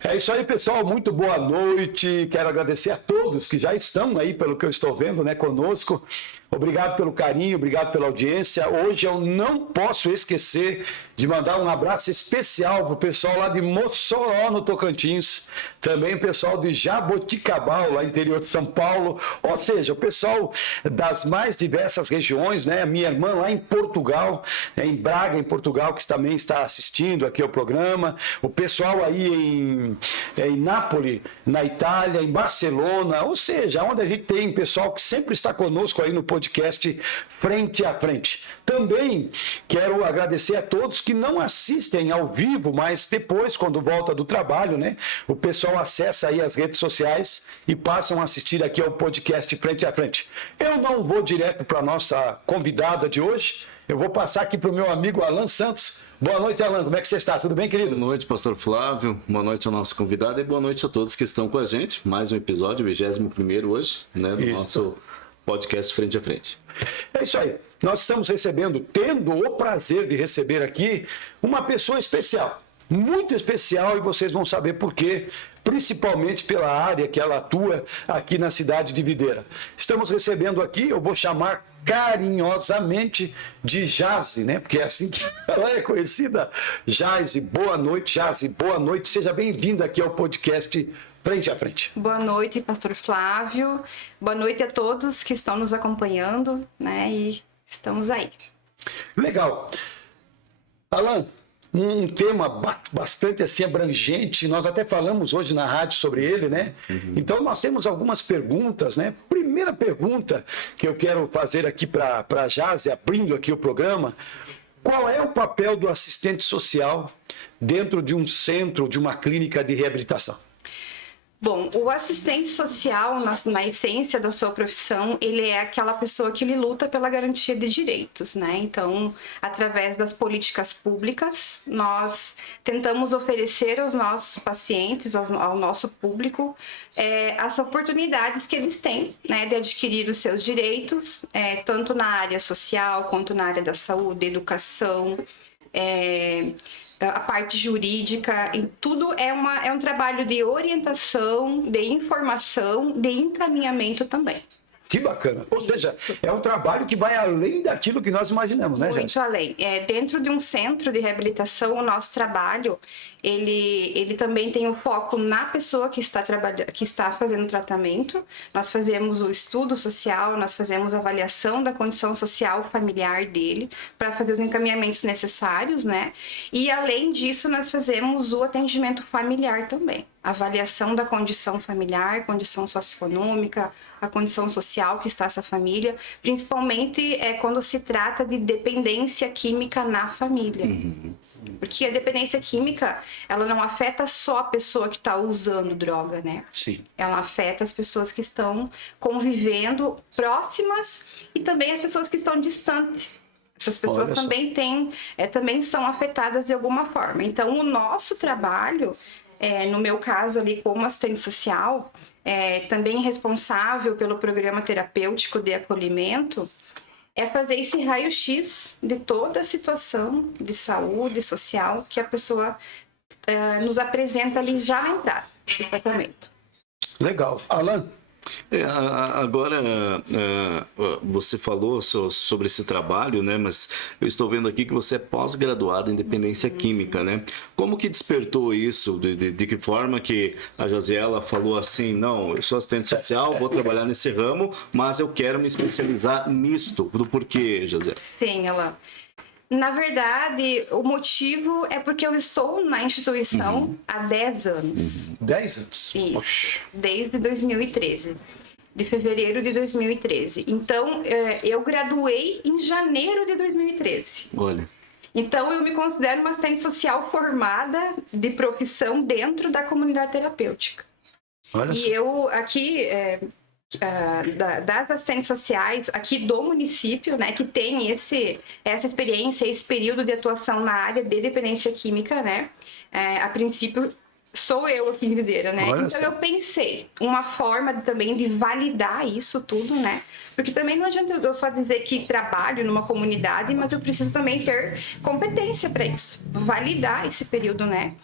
É isso aí, pessoal. Muito boa noite. Quero agradecer a todos que já estão aí, pelo que eu estou vendo, né, conosco. Obrigado pelo carinho, obrigado pela audiência. Hoje eu não posso esquecer de mandar um abraço especial para o pessoal lá de Mossoró, no Tocantins. Também o pessoal de Jaboticabal, lá no interior de São Paulo. Ou seja, o pessoal das mais diversas regiões, né? Minha irmã lá em Portugal, em Braga, em Portugal, que também está assistindo aqui ao programa. O pessoal aí em Nápoles, na Itália, em Barcelona. Ou seja, onde a gente tem pessoal que sempre está conosco aí no podcast Frente a Frente. Também quero agradecer a todos que não assistem ao vivo, mas depois, quando volta do trabalho, né, o pessoal acessa aí as redes sociais e passam a assistir aqui ao podcast Frente a Frente. Eu não vou direto para a nossa convidada de hoje, eu vou passar aqui para o meu amigo Alan Santos. Boa noite, Alan. Como é que você está? Tudo bem, querido? Boa noite, pastor Flávio. Boa noite ao nosso convidado e boa noite a todos que estão com a gente. Mais um episódio, 21º hoje, né, do nosso podcast Frente a Frente. É isso aí. Nós estamos tendo o prazer de receber aqui uma pessoa especial, muito especial, e vocês vão saber por quê, principalmente pela área que ela atua aqui na cidade de Videira. Estamos recebendo aqui, eu vou chamar carinhosamente de Jaze, né? Porque é assim que ela é conhecida. Jaze, boa noite, Jaze, boa noite. Seja bem-vinda aqui ao podcast Frente a Frente. Boa noite, pastor Flávio. Boa noite a todos que estão nos acompanhando, né? E estamos aí. Legal. Alan, um tema bastante assim abrangente, nós até falamos hoje na rádio sobre ele, né? Então nós temos algumas perguntas, né? Primeira pergunta que eu quero fazer aqui para a Jaze, abrindo aqui o programa: qual é o papel do assistente social dentro de um centro, de uma clínica de reabilitação? Bom, o assistente social, na essência da sua profissão, ele é aquela pessoa que ele luta pela garantia de direitos, né? Então, através das políticas públicas, nós tentamos oferecer aos nossos pacientes, ao nosso público, as oportunidades que eles têm, né, de adquirir os seus direitos, tanto na área social, quanto na área da saúde, educação, a parte jurídica, e tudo é um trabalho de orientação, de informação, de encaminhamento também. Que bacana. Ou seja, é um trabalho que vai além daquilo que nós imaginamos, né, gente? Muito além. Dentro de um centro de reabilitação, o nosso trabalho, ele também tem o foco na pessoa que está fazendo tratamento. Nós fazemos o estudo social, nós fazemos a avaliação da condição social familiar dele, para fazer os encaminhamentos necessários, né? E, além disso, nós fazemos o atendimento familiar também. Avaliação da condição familiar, condição socioeconômica, a condição social que está essa família, principalmente quando se trata de dependência química na família. Porque a dependência química, ela não afeta só a pessoa que está usando droga, né? Sim. Ela afeta as pessoas que estão convivendo próximas e também as pessoas que estão distantes. Essas pessoas também são afetadas de alguma forma. Então, o nosso trabalho, no meu caso ali como assistente social, também responsável pelo programa terapêutico de acolhimento, é fazer esse raio-x de toda a situação de saúde social que a pessoa nos apresenta ali já na entrada do tratamento. Legal. Alan? Agora, você falou sobre esse trabalho, né? Mas eu estou vendo aqui que você é pós-graduado em dependência química, né? Como que despertou isso? De que forma que a Jaziela falou assim: não, eu sou assistente social, vou trabalhar nesse ramo, mas eu quero me especializar nisto. Do porquê, Jaziela? Sim, Alan. Na verdade, o motivo é porque eu estou na instituição há 10 anos. 10 anos? Isso, Oxi. desde 2013, de fevereiro de 2013. Então, eu graduei em janeiro de 2013. Olha. Então, eu me considero uma assistente social formada de profissão dentro da comunidade terapêutica. Olha só. E eu aqui... das assistentes sociais aqui do município, né, que tem essa experiência, esse período de atuação na área de dependência química, né, a princípio sou eu aqui em Videira, né, Olha então só. eu pensei uma forma também de validar isso tudo, né, porque também não adianta eu só dizer que trabalho numa comunidade, mas eu preciso também ter competência para isso, validar esse período, né.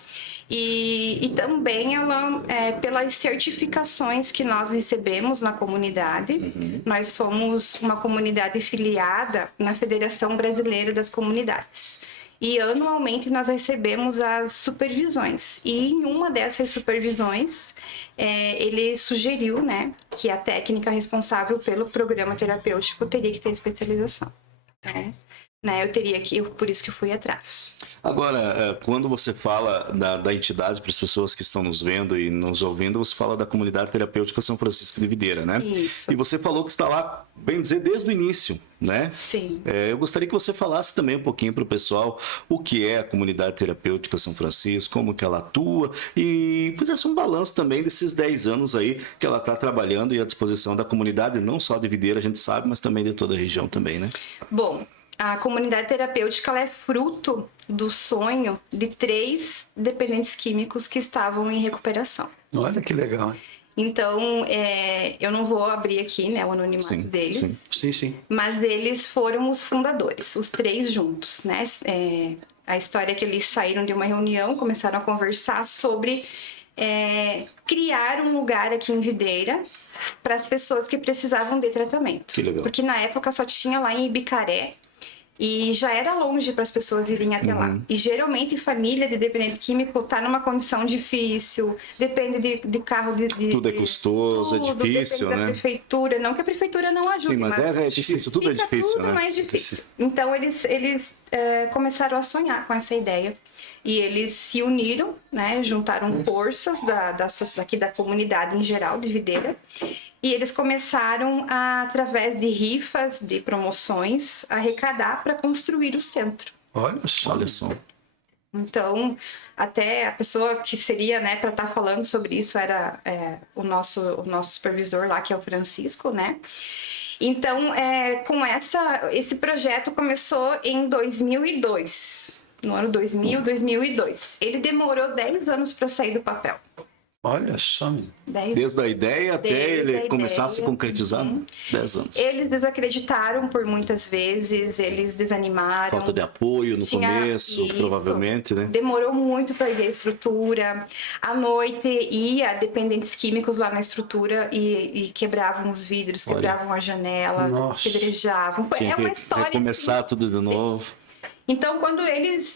E também ela, pelas certificações que nós recebemos na comunidade, nós somos uma comunidade filiada na Federação Brasileira das Comunidades. E anualmente nós recebemos as supervisões. E em uma dessas supervisões, ele sugeriu, né, que a técnica responsável pelo programa terapêutico teria que ter especialização. Eu teria que, por isso que eu fui atrás. Agora, quando você fala da entidade para as pessoas que estão nos vendo e nos ouvindo, você fala da comunidade terapêutica São Francisco de Videira, né? Isso. E você falou que está lá, bem dizer, desde o início, né? Sim. Eu gostaria que você falasse também um pouquinho para o pessoal o que é a comunidade terapêutica São Francisco, como que ela atua e fizesse um balanço também desses 10 anos aí que ela está trabalhando e à disposição da comunidade, não só de Videira, a gente sabe, mas também de toda a região também, né? Bom, a comunidade terapêutica ela é fruto do sonho de 3 dependentes químicos que estavam em recuperação. Olha que legal. Então, eu não vou abrir aqui, né, o anonimato deles. Sim. Mas eles foram os fundadores, os 3 juntos, né? A história é que eles saíram de uma reunião, começaram a conversar sobre criar um lugar aqui em Videira para as pessoas que precisavam de tratamento. Que legal. Porque na época só tinha lá em Ibicaré, e já era longe para as pessoas irem até lá. E geralmente família de dependente químico está numa condição difícil, depende de carro tudo é custoso, tudo, é difícil, depende né? Da prefeitura, não que a prefeitura não ajude. Sim, mas é difícil, tudo é difícil, tudo né? mais difícil. Então eles começaram a sonhar com essa ideia e eles se uniram, né? Juntaram forças daqui da comunidade em geral de Videira. E eles começaram, através de rifas, de promoções, a arrecadar para construir o centro. Olha só. Então, até a pessoa que seria, né, para estar falando sobre isso era o nosso supervisor lá, que é o Francisco, né? Então, com esse projeto começou em 2002, no ano 2002. Ele demorou 10 anos para sair do papel. Olha só. Desde a ideia até ele começar a se concretizar, 10 anos. Eles desacreditaram por muitas vezes, eles desanimaram. Falta de apoio no começo, isso. Provavelmente, né? Demorou muito para erguer a estrutura. À noite ia dependentes químicos lá na estrutura e quebravam os vidros, quebravam a janela, pedrejavam. Tinha uma história. Recomeçar assim. tudo de novo. Então,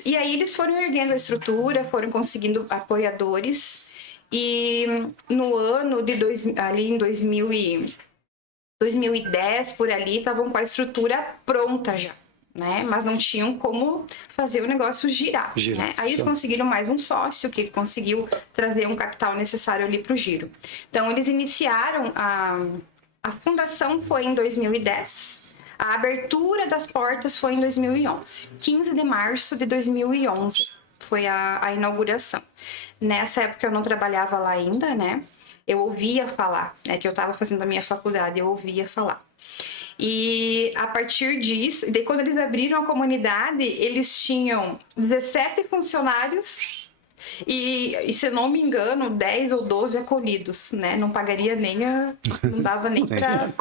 E aí eles foram erguendo a estrutura, foram conseguindo apoiadores. E no ano de ali em 2010, por ali, estavam com a estrutura pronta já, né? Mas não tinham como fazer o negócio girar. Né? Aí eles conseguiram mais um sócio que conseguiu trazer um capital necessário ali para o giro. Então, eles iniciaram a fundação foi em 2010. A abertura das portas foi em 2011. 15 de março de 2011 foi a inauguração. Nessa época eu não trabalhava lá ainda, né? Eu ouvia falar, né? Que eu estava fazendo a minha faculdade, eu ouvia falar. E a partir disso, daí quando eles abriram a comunidade, eles tinham 17 funcionários e se eu não me engano, 10 ou 12 acolhidos, né? Não pagaria não dava nem para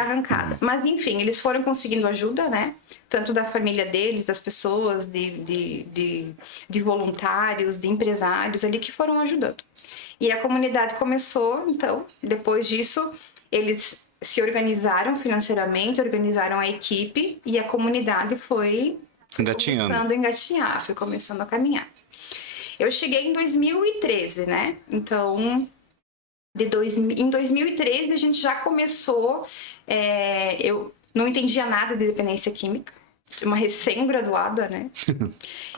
arrancada. Mas enfim, eles foram conseguindo ajuda, né? Tanto da família deles, das pessoas, de voluntários, de empresários ali que foram ajudando. E a comunidade começou, então, depois disso, eles se organizaram financeiramente, organizaram a equipe e a comunidade foi começando a engatinhar, foi começando a caminhar. Eu cheguei em 2013, né? Então, em 2013 a gente já começou. Eu não entendia nada de dependência química, uma recém-graduada, né?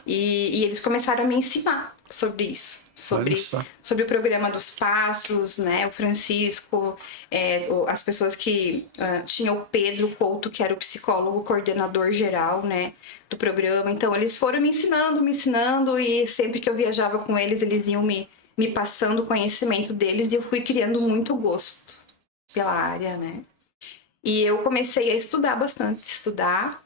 E eles começaram a me ensinar sobre isso, sobre o programa dos passos, né? O Francisco, as pessoas que tinham o Pedro Couto, que era o psicólogo coordenador geral, né? Do programa. Então, eles foram me ensinando e sempre que eu viajava com eles, eles iam me passando o conhecimento deles e eu fui criando muito gosto pela área, né? E eu comecei a estudar bastante,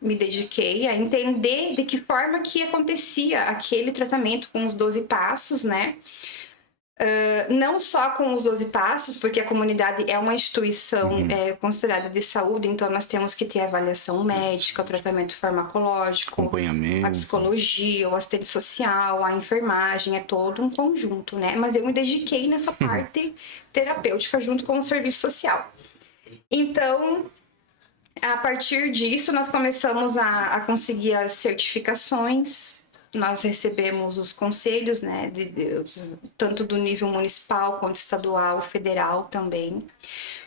me dediquei a entender de que forma que acontecia aquele tratamento com os 12 passos, né? Não só com os 12 passos, porque a comunidade é uma instituição considerada de saúde, então nós temos que ter avaliação médica, o tratamento farmacológico, Acompanhamento, a psicologia, o assistente social, a enfermagem, é todo um conjunto, né? Mas eu me dediquei nessa parte terapêutica junto com o serviço social. Então, a partir disso, nós começamos a conseguir as certificações. Nós recebemos os conselhos, né, tanto do nível municipal quanto estadual, federal também.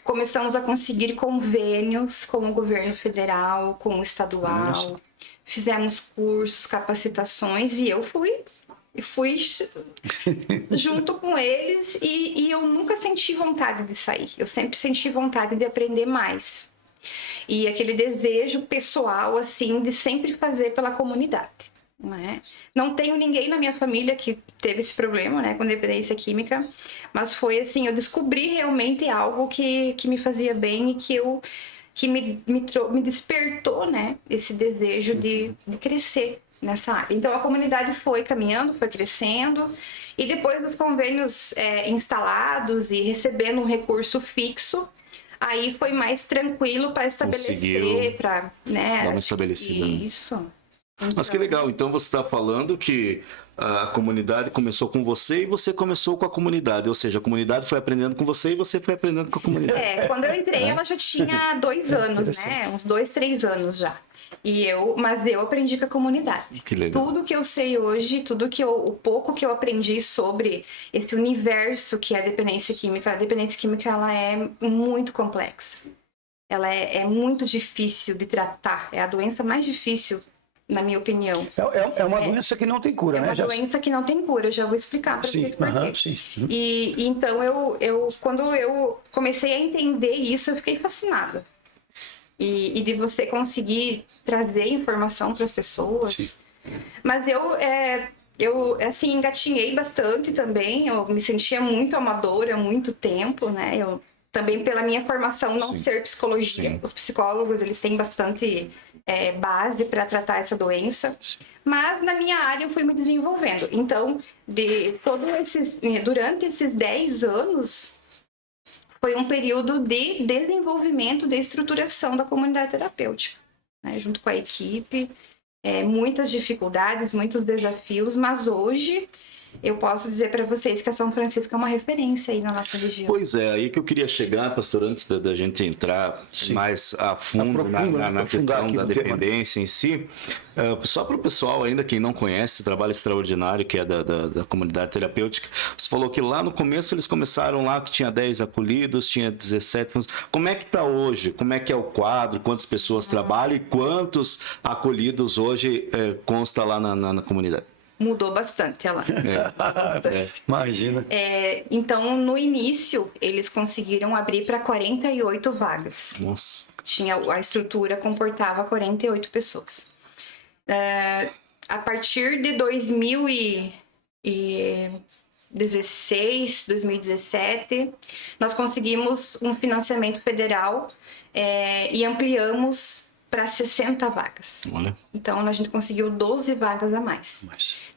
Começamos a conseguir convênios com o governo federal, com o estadual. Nossa. Fizemos cursos, capacitações e eu fui junto com eles e eu nunca senti vontade de sair. Eu sempre senti vontade de aprender mais. E aquele desejo pessoal, assim, de sempre fazer pela comunidade. Não tenho ninguém na minha família que teve esse problema, né, com dependência química, mas foi assim, eu descobri realmente algo que me fazia bem e que me despertou, né, esse desejo de crescer nessa área. Então a comunidade foi caminhando, foi crescendo, e depois dos convênios instalados e recebendo um recurso fixo, aí foi mais tranquilo para estabelecer, para, né, dar uma estabelecida. Isso. Mas que legal, então você está falando que a comunidade começou com você e você começou com a comunidade, ou seja, a comunidade foi aprendendo com você e você foi aprendendo com a comunidade. Quando eu entrei, ela já tinha 2 anos, né? Uns 2, 3 anos já. Mas eu aprendi com a comunidade. Que legal. Tudo que eu sei hoje, o pouco que eu aprendi sobre esse universo que é a dependência química ela é muito complexa. Ela é muito difícil de tratar. É a doença mais difícil, na minha opinião. É uma doença que não tem cura, né? É uma doença que não tem cura, eu já vou explicar para vocês por quê. Sim. E então, quando eu comecei a entender isso, eu fiquei fascinada. E de você conseguir trazer informação para as pessoas. Sim. Mas eu assim, engatinhei bastante também, eu me sentia muito amadora há muito tempo, né? Eu também pela minha formação não ser psicologia. Os psicólogos, eles têm bastante base para tratar essa doença. Sim. Mas na minha área eu fui me desenvolvendo. Então, durante esses 10 anos, foi um período de desenvolvimento, de estruturação da comunidade terapêutica, né? Junto com a equipe, muitas dificuldades, muitos desafios, mas hoje eu posso dizer para vocês que a São Francisco é uma referência aí na nossa região. Pois é, aí que eu queria chegar, pastor, antes da gente entrar mais a fundo na questão da dependência em si. Só para o pessoal ainda, quem não conhece, o trabalho extraordinário que é da comunidade terapêutica, você falou que lá no começo eles começaram lá que tinha 10 acolhidos, tinha 17. Como é que está hoje? Como é que é o quadro? Quantas pessoas trabalham e quantos acolhidos hoje consta lá na comunidade? Mudou bastante ela. Imagina. Então, no início, eles conseguiram abrir para 48 vagas. Nossa. A estrutura comportava 48 pessoas. A partir de 2016, 2017, nós conseguimos um financiamento federal e ampliamos para 60 vagas. Olha. Então, a gente conseguiu 12 vagas a mais.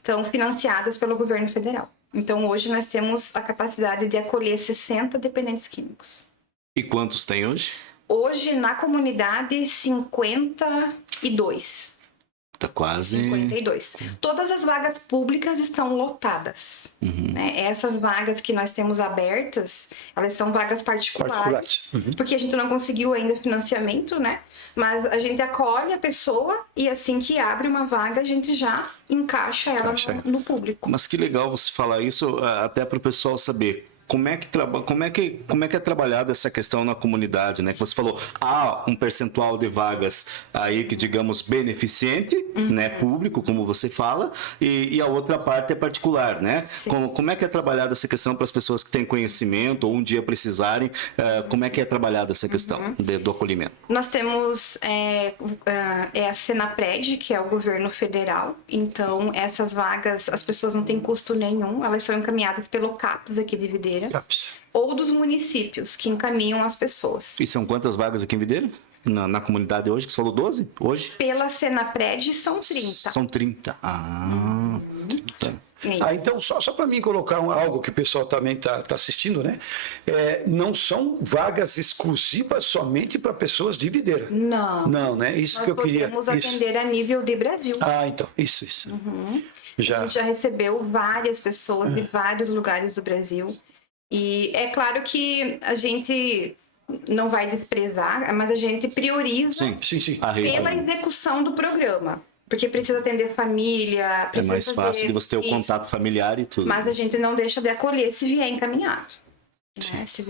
Então, financiadas pelo governo federal. Então, hoje nós temos a capacidade de acolher 60 dependentes químicos. E quantos tem hoje? Hoje, na comunidade, 52. Tá quase... 52. Todas as vagas públicas estão lotadas. Né? Essas vagas que nós temos abertas, elas são vagas particulares. Porque a gente não conseguiu ainda financiamento, né? Mas a gente acolhe a pessoa e assim que abre uma vaga, a gente já encaixa ela no público. Mas que legal você falar isso, até para o pessoal saber. Como é que é trabalhada essa questão na comunidade, né? Que você falou, há um percentual de vagas aí que, digamos, beneficente, né? Público, como você fala, e a outra parte é particular, né? Como é que é trabalhada essa questão para as pessoas que têm conhecimento ou um dia precisarem, como é que é trabalhada essa questão do acolhimento? Nós temos a Senapred, que é o governo federal, então essas vagas, as pessoas não têm custo nenhum, elas são encaminhadas pelo CAPS aqui de Videira, ou dos municípios que encaminham as pessoas. E são quantas vagas aqui em Videira? na comunidade hoje, que você falou 12? Hoje? Pela Senapred são 30. São 30. Ah, tá. Então, só para mim colocar algo que o pessoal também está assistindo, né? Não são vagas exclusivas somente para pessoas de videira. Não. Não, né? Isso que eu queria. Nós podemos atender a nível de Brasil. Então, isso. A gente já recebeu várias pessoas de vários lugares do Brasil. E é claro que a gente não vai desprezar, mas a gente prioriza Sim. pela execução do programa. Porque precisa atender família, precisa mais fácil de você ter o contato familiar e tudo. Mas a gente não deixa de acolher se vier encaminhado. Né? Se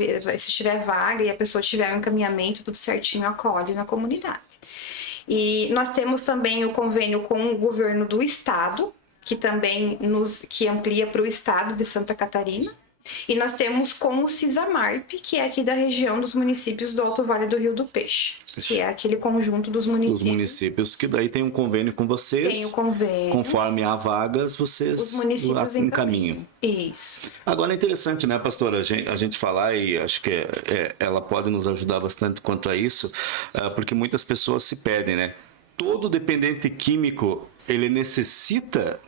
tiver vaga e a pessoa tiver um encaminhamento, tudo certinho, acolhe na comunidade. E nós temos também o convênio com o governo do estado, que também que amplia para o estado de Santa Catarina. E nós temos com o CISAMARP, que é aqui da região dos municípios do Alto Vale do Rio do Peixe, que é aquele conjunto dos municípios. Os municípios que daí tem um convênio com vocês. Tem o convênio. Conforme há vagas, vocês os municípios encaminham. Isso. Agora é interessante, né, pastora, a gente falar, e acho que ela pode nos ajudar bastante quanto a isso, porque muitas pessoas se perdem, né? Todo dependente químico, ele necessita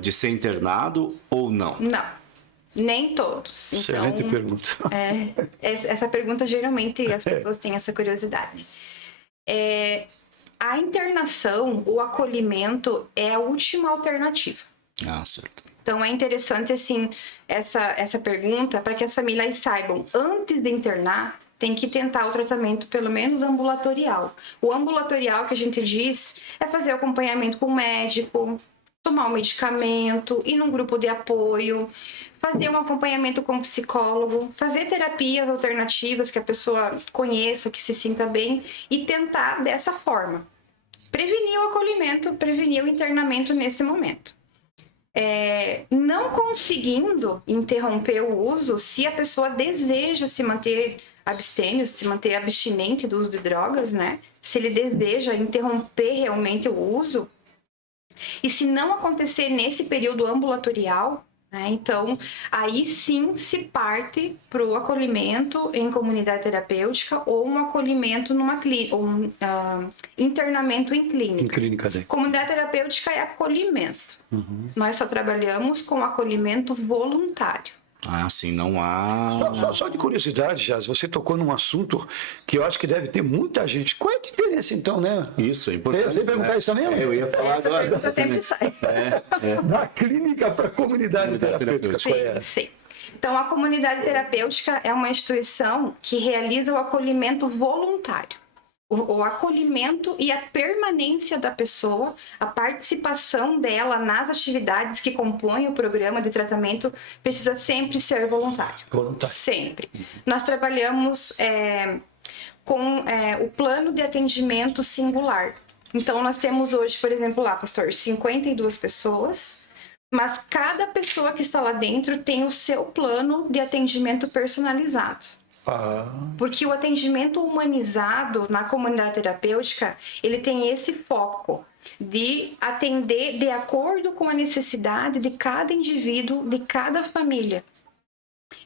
de ser internado ou não? Não. Nem todos. Excelente pergunta. Essa pergunta, geralmente, as pessoas têm essa curiosidade. A internação, o acolhimento é a última alternativa. Certo. Então, é interessante, assim, essa pergunta para que as famílias saibam, antes de internar, tem que tentar o tratamento, pelo menos ambulatorial. O ambulatorial, que a gente diz, é fazer o acompanhamento com o médico, tomar o medicamento, ir num grupo de apoio, fazer um acompanhamento com o psicólogo, fazer terapias alternativas que a pessoa conheça, que se sinta bem e tentar dessa forma. Prevenir o acolhimento, prevenir o internamento nesse momento. Não conseguindo interromper o uso, se a pessoa deseja se manter abstêmio, se manter abstinente do uso de drogas, né? Se ele deseja interromper realmente o uso, e se não acontecer nesse período ambulatorial, né, então aí sim se parte para o acolhimento em comunidade terapêutica ou um acolhimento numa clínica, ou internamento em clínica. Em clínica, né? Comunidade terapêutica é acolhimento. Nós só trabalhamos com acolhimento voluntário. Sim, não há... Só de curiosidade, Jaz, você tocou num assunto que eu acho que deve ter muita gente. Qual é a diferença, então, né? Isso, é importante. Você ia perguntar isso também? Eu ia falar Essa agora. pergunta sempre sai. Da clínica para a comunidade terapêutica. Sim. Então, a comunidade terapêutica é uma instituição que realiza o acolhimento voluntário. O acolhimento e a permanência da pessoa, a participação dela nas atividades que compõem o programa de tratamento precisa sempre ser voluntário. Sempre. Nós trabalhamos com o plano de atendimento singular. Então, nós temos hoje, por exemplo, lá, pastor, 52 pessoas, mas cada pessoa que está lá dentro tem o seu plano de atendimento personalizado. Porque o atendimento humanizado na comunidade terapêutica, ele tem esse foco de atender de acordo com a necessidade de cada indivíduo, de cada família.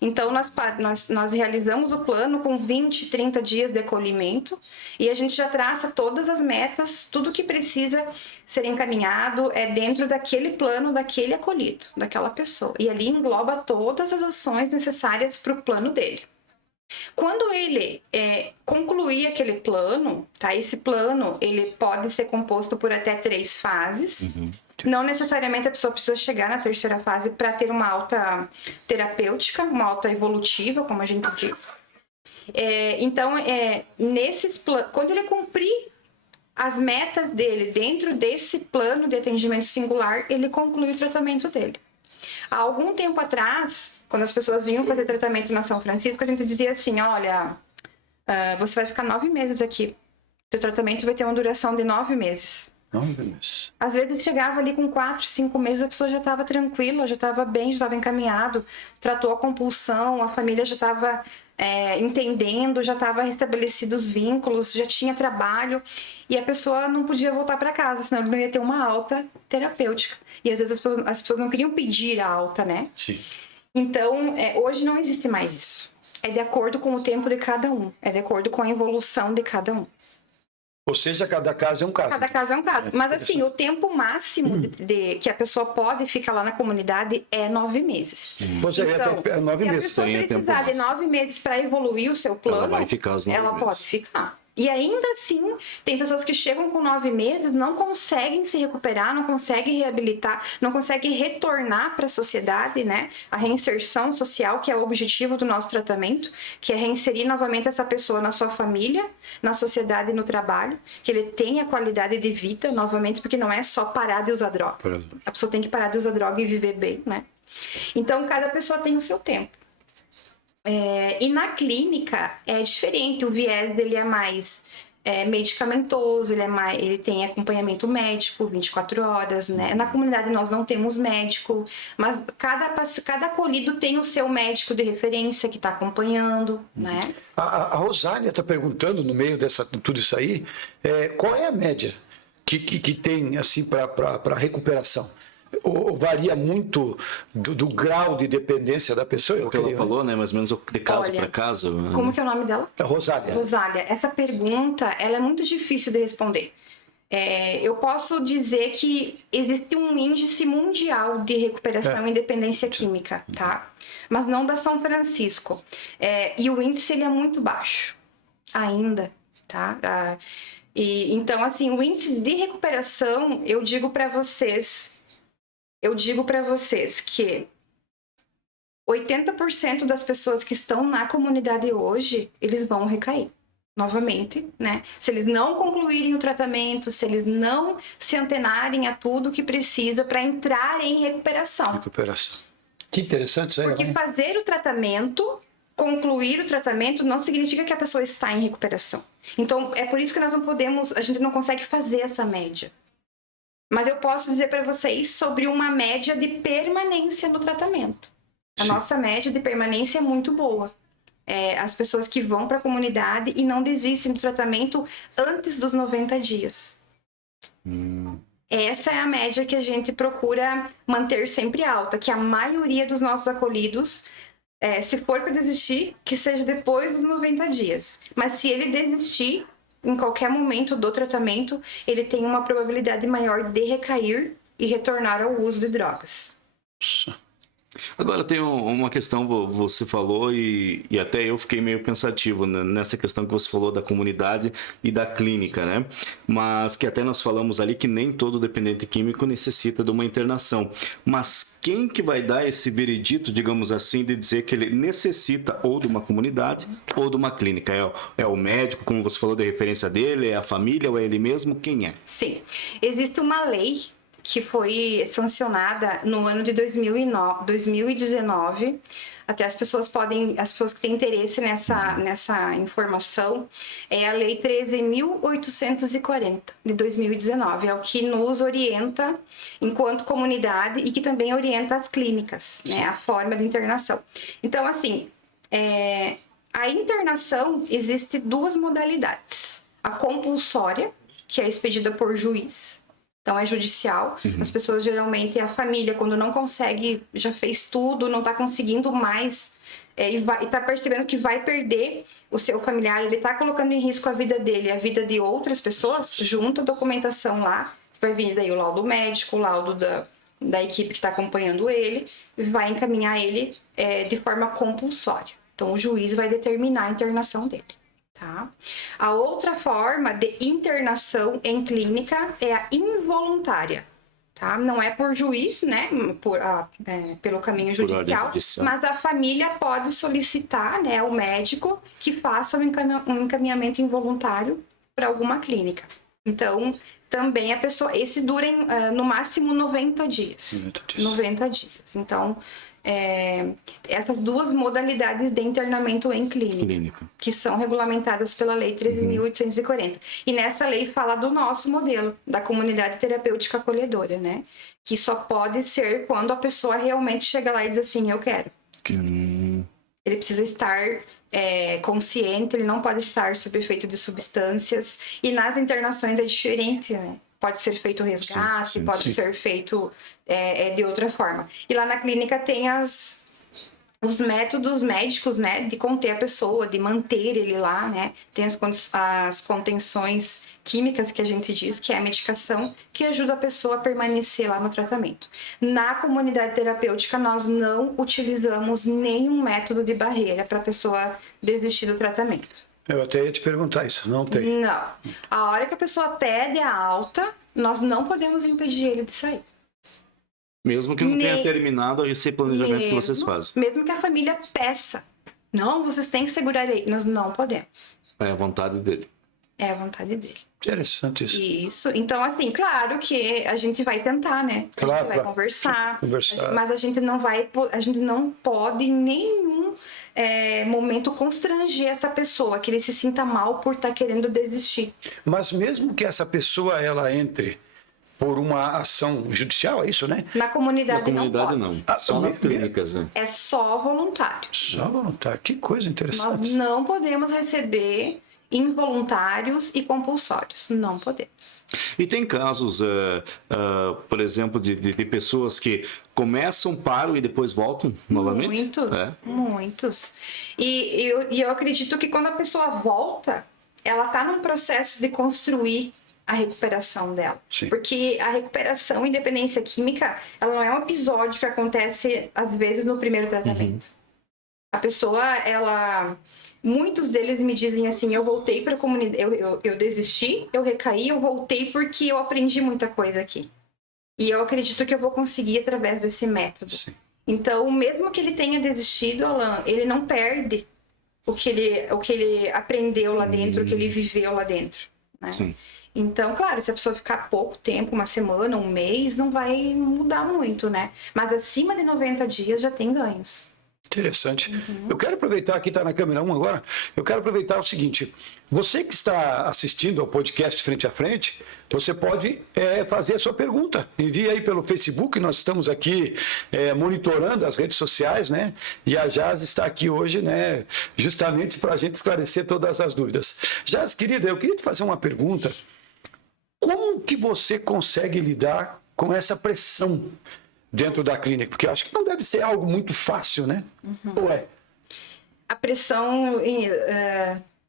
Então, nós realizamos o plano com 20, 30 dias de acolhimento e a gente já traça todas as metas, tudo que precisa ser encaminhado dentro daquele plano, daquele acolhido, daquela pessoa. E ali engloba todas as ações necessárias para o plano dele. Quando ele concluir aquele plano, tá? Esse plano ele pode ser composto por até 3 fases. Não necessariamente a pessoa precisa chegar na 3ª fase para ter uma alta terapêutica, uma alta evolutiva, como a gente diz. Então, quando ele cumprir as metas dele dentro desse plano de atendimento singular, ele conclui o tratamento dele. Há algum tempo atrás, quando as pessoas vinham fazer tratamento na São Francisco, a gente dizia assim, olha, você vai ficar 9 meses aqui. Seu tratamento vai ter uma duração de 9 meses. 9 meses. Às vezes chegava ali com 4, 5 meses, a pessoa já estava tranquila, já estava bem, já estava encaminhado, tratou a compulsão, a família já estava entendendo, já estava restabelecido os vínculos, já tinha trabalho e a pessoa não podia voltar para casa, senão ele não ia ter uma alta terapêutica. E às vezes as pessoas não queriam pedir a alta, né? Sim. Então, hoje não existe mais isso. É de acordo com o tempo de cada um, é de acordo com a evolução de cada um. Ou seja, cada caso é um caso. Cada caso é um caso. Mas assim, o tempo máximo que a pessoa pode ficar lá na comunidade é 9 meses. Pois é, Então, até 9 se a meses. pessoa Tem precisar de tempo 9 meses para evoluir o seu plano, Ela vai ficar os 9 ela meses. pode ficar. E ainda assim, tem pessoas que chegam com 9 meses, não conseguem se recuperar, não conseguem reabilitar, não conseguem retornar para a sociedade, né? A reinserção social, que é o objetivo do nosso tratamento, que é reinserir novamente essa pessoa na sua família, na sociedade e no trabalho, que ele tenha qualidade de vida novamente, porque não é só parar de usar droga. A pessoa tem que parar de usar droga e viver bem, né? Então, cada pessoa tem o seu tempo. E na clínica é diferente, o viés dele é mais medicamentoso, ele tem acompanhamento médico 24 horas, né? Na comunidade nós não temos médico, mas cada acolhido tem o seu médico de referência que está acompanhando, né? A Rosália está perguntando, no meio de tudo isso aí, qual é a média que tem assim, para recuperação? Ou varia muito do grau de dependência da pessoa? O que ela falou, né? Mais ou menos de caso para caso. Como que é o nome dela? Rosália. Rosália. Essa pergunta, ela é muito difícil de responder. Eu posso dizer que existe um índice mundial de recuperação e dependência química, tá? Mas não da São Francisco. E o índice, ele é muito baixo ainda, tá? Então, assim, o índice de recuperação, eu digo para vocês que 80% das pessoas que estão na comunidade hoje, eles vão recair novamente, né? Se eles não concluírem o tratamento, se eles não se antenarem a tudo que precisa para entrar em recuperação. Que interessante isso aí. Porque fazer o tratamento, concluir o tratamento, não significa que a pessoa está em recuperação. Então, é por isso que a gente não consegue fazer essa média. Mas eu posso dizer para vocês sobre uma média de permanência no tratamento. A nossa média de permanência é muito boa. As pessoas que vão para a comunidade e não desistem do tratamento antes dos 90 dias. Essa é a média que a gente procura manter sempre alta, que a maioria dos nossos acolhidos, se for para desistir, que seja depois dos 90 dias. Mas se ele desistir, em qualquer momento do tratamento, ele tem uma probabilidade maior de recair e retornar ao uso de drogas. Agora tem uma questão, você falou e até eu fiquei meio pensativo nessa questão que você falou da comunidade e da clínica, né? Mas que até nós falamos ali que nem todo dependente químico necessita de uma internação. Mas quem que vai dar esse veredito, digamos assim, de dizer que ele necessita ou de uma comunidade ou de uma clínica? É o médico, como você falou da referência dele, é a família ou é ele mesmo? Quem é? Sim, existe uma lei que foi sancionada no ano de 2019. Até as pessoas que têm interesse nessa informação, é a Lei 13.840 de 2019, é o que nos orienta enquanto comunidade e que também orienta as clínicas, né, a forma de internação. Então, assim, a internação existe duas modalidades: a compulsória, que é expedida por juiz. Então, é judicial. As pessoas, geralmente, a família, quando não consegue, já fez tudo, não está conseguindo mais, e está percebendo que vai perder o seu familiar, ele está colocando em risco a vida dele, a vida de outras pessoas, junto à documentação lá, vai vir daí o laudo médico, o laudo da equipe que está acompanhando ele, e vai encaminhar ele de forma compulsória. Então, o juiz vai determinar a internação dele. Tá? A outra forma de internação em clínica é a involuntária, tá? Não é por juiz, né? Pelo caminho judicial, mas a família pode solicitar, né, ao médico que faça um encaminhamento involuntário para alguma clínica. Então, também a pessoa... Esse dura no máximo 90 dias. 90 dias. Então... essas duas modalidades de internamento em clínica, que são regulamentadas pela Lei 13.840. E nessa lei fala do nosso modelo, da comunidade terapêutica acolhedora, né? Que só pode ser quando a pessoa realmente chega lá e diz assim, eu quero. Ele precisa estar consciente, ele não pode estar sob efeito de substâncias. E nas internações é diferente, né? Pode ser feito resgate, pode ser feito de outra forma. E lá na clínica tem as os métodos médicos, né, de conter a pessoa, de manter ele lá, né, tem as contenções químicas que a gente diz, que é a medicação, que ajuda a pessoa a permanecer lá no tratamento. Na comunidade terapêutica, nós não utilizamos nenhum método de barreira para a pessoa desistir do tratamento. Eu até ia te perguntar isso, não tem. Não. A hora que a pessoa pede a alta, nós não podemos impedir ele de sair. Mesmo que não tenha terminado esse planejamento que vocês fazem. Mesmo que a família peça. Não, vocês têm que segurar ele. Nós não podemos. É a vontade dele. É a vontade dele. Interessante isso. Isso. Então, assim, claro que a gente vai tentar, né? Claro, a gente vai conversar. Mas a gente não pode em nenhum momento constranger essa pessoa, que ele se sinta mal por estar querendo desistir. Mas mesmo que essa pessoa ela entre por uma ação judicial, é isso, né? Na comunidade não. Só nas clínicas, né? É só voluntário. Só voluntário. Que coisa interessante. Nós não podemos receber involuntários e compulsórios. Não podemos. E tem casos, por exemplo, de pessoas que começam, param e depois voltam novamente? Muitos. E eu acredito que quando a pessoa volta, ela está num processo de construir a recuperação dela. Sim. Porque a recuperação em dependência química, ela não é um episódio que acontece, às vezes, no primeiro tratamento. A pessoa, muitos deles me dizem assim, eu voltei para a comunidade, eu desisti, eu recaí, eu voltei porque eu aprendi muita coisa aqui. E eu acredito que eu vou conseguir através desse método. Sim. Então, mesmo que ele tenha desistido, Alan, ele não perde o que ele aprendeu lá dentro, o que ele viveu lá dentro, né? Sim. Então, claro, se a pessoa ficar pouco tempo, uma semana, um mês, não vai mudar muito, né? Mas acima de 90 dias já tem ganhos. Interessante. Eu quero aproveitar, aqui está na câmera 1 agora, eu quero aproveitar o seguinte, você que está assistindo ao podcast Frente a Frente, você pode fazer a sua pergunta, envie aí pelo Facebook, nós estamos aqui monitorando as redes sociais, né, e a Jaz está aqui hoje, né, justamente para a gente esclarecer todas as dúvidas. Jaz, querida, eu queria te fazer uma pergunta, como que você consegue lidar com essa pressão dentro da clínica? Porque eu acho que não deve ser algo muito fácil, né? Ou é? A pressão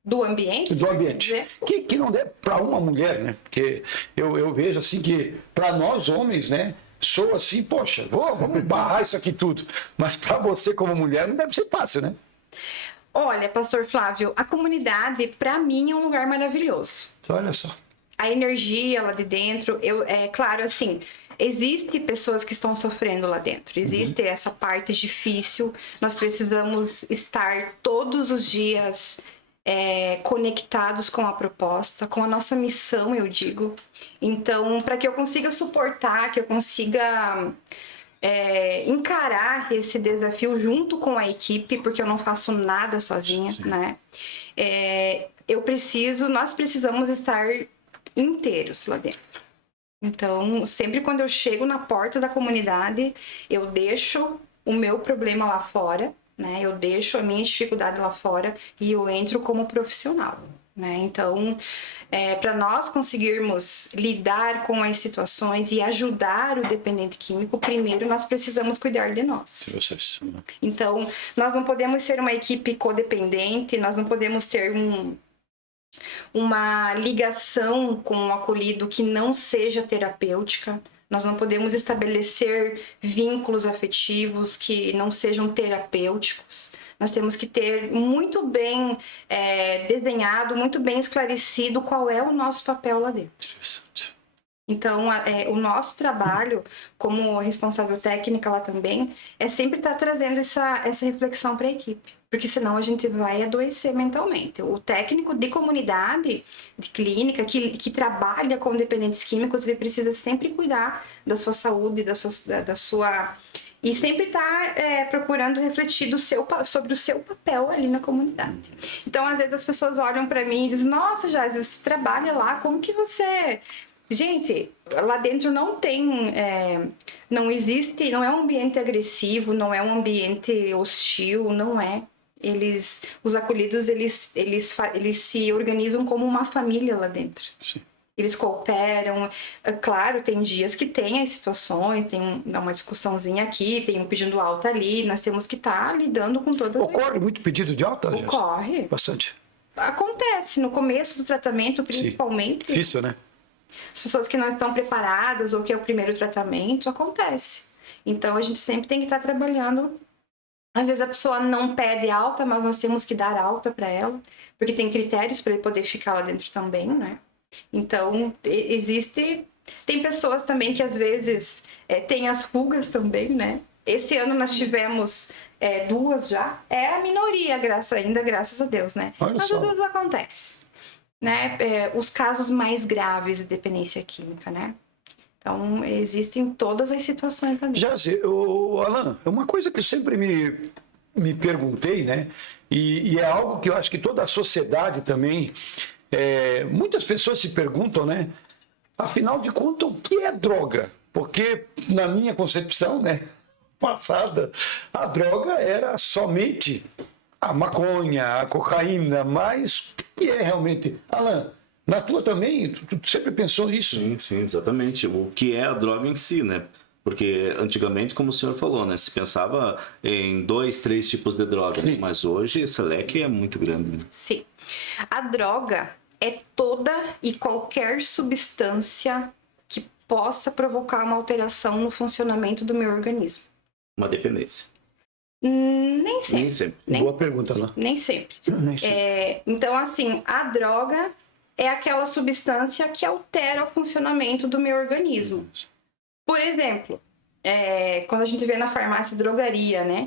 do ambiente? Do ambiente. Que não deve para uma mulher, né? Porque eu vejo assim que para nós homens, né? Sou assim, poxa, vamos barrar isso aqui tudo. Mas para você como mulher não deve ser fácil, né? Olha, Pastor Flávio, a comunidade para mim é um lugar maravilhoso. Olha só. A energia lá de dentro, claro, assim, existem pessoas que estão sofrendo lá dentro, existe essa parte difícil, nós precisamos estar todos os dias conectados com a proposta, com a nossa missão, eu digo. Então, para que eu consiga suportar, que eu consiga encarar esse desafio junto com a equipe, porque eu não faço nada sozinha, né? Nós precisamos estar inteiros lá dentro. Então, sempre quando eu chego na porta da comunidade, eu deixo o meu problema lá fora, né? Eu deixo a minha dificuldade lá fora e eu entro como profissional, né? Então, para nós conseguirmos lidar com as situações e ajudar o dependente químico, primeiro nós precisamos cuidar de nós. Então, nós não podemos ser uma equipe codependente, nós não podemos ter uma ligação com o acolhido que não seja terapêutica. Nós não podemos estabelecer vínculos afetivos que não sejam terapêuticos. Nós temos que ter muito bem desenhado, muito bem esclarecido qual é o nosso papel lá dentro. Então, o nosso trabalho, como responsável técnica lá também, é sempre estar trazendo essa reflexão para a equipe. Porque senão a gente vai adoecer mentalmente. O técnico de comunidade, de clínica, que trabalha com dependentes químicos, ele precisa sempre cuidar da sua saúde, da sua... E sempre estar procurando refletir sobre o seu papel ali na comunidade. Então, às vezes as pessoas olham para mim e dizem, nossa, Jaz, você trabalha lá, como que você... Gente, lá dentro não tem, não existe, não é um ambiente agressivo, não é um ambiente hostil, não é. Os acolhidos, eles se organizam como uma família lá dentro. Sim. eles cooperam. Claro, tem dias que tem as situações, tem uma discussãozinha aqui, tem um pedindo alta ali, nós temos que estar lidando com todas Ocorre muito pedido de alta, Jéssica? Ocorre. Bastante. Acontece, no começo do tratamento, principalmente. Sim. Difícil, né? As pessoas que não estão preparadas ou que é o primeiro tratamento, acontece. Então, a gente sempre tem que estar trabalhando. Às vezes a pessoa não pede alta, mas nós temos que dar alta para ela, porque tem critérios para ele poder ficar lá dentro também, né? Então, tem pessoas também que às vezes têm as fugas também, né? Esse ano nós tivemos 2 já. É a minoria, graças a Deus, né? Olha mas só. às vezes acontece, né? Os casos mais graves de dependência química, né? Então, existem todas as situações lá dentro. Jazi, Alan, é uma coisa que eu sempre me perguntei, né? E é algo que eu acho que toda a sociedade também, muitas pessoas se perguntam, né? Afinal de contas, o que é droga? Porque, na minha concepção, né, passada, a droga era somente a maconha, a cocaína, mas o que é realmente? Alan, na tua também, tu sempre pensou nisso? Sim, exatamente. O que é a droga em si, né? Porque antigamente, como o senhor falou, né? Se pensava em 2, 3 tipos de droga, né? Mas hoje esse leque é muito grande. Né? Sim. A droga é toda e qualquer substância que possa provocar uma alteração no funcionamento do meu organismo. Uma dependência. Nem sempre. Nem sempre. Boa pergunta, Alan. Nem sempre. Nem sempre. Então, assim, a droga é aquela substância que altera o funcionamento do meu organismo. Por exemplo, quando a gente vê na farmácia drogaria, né?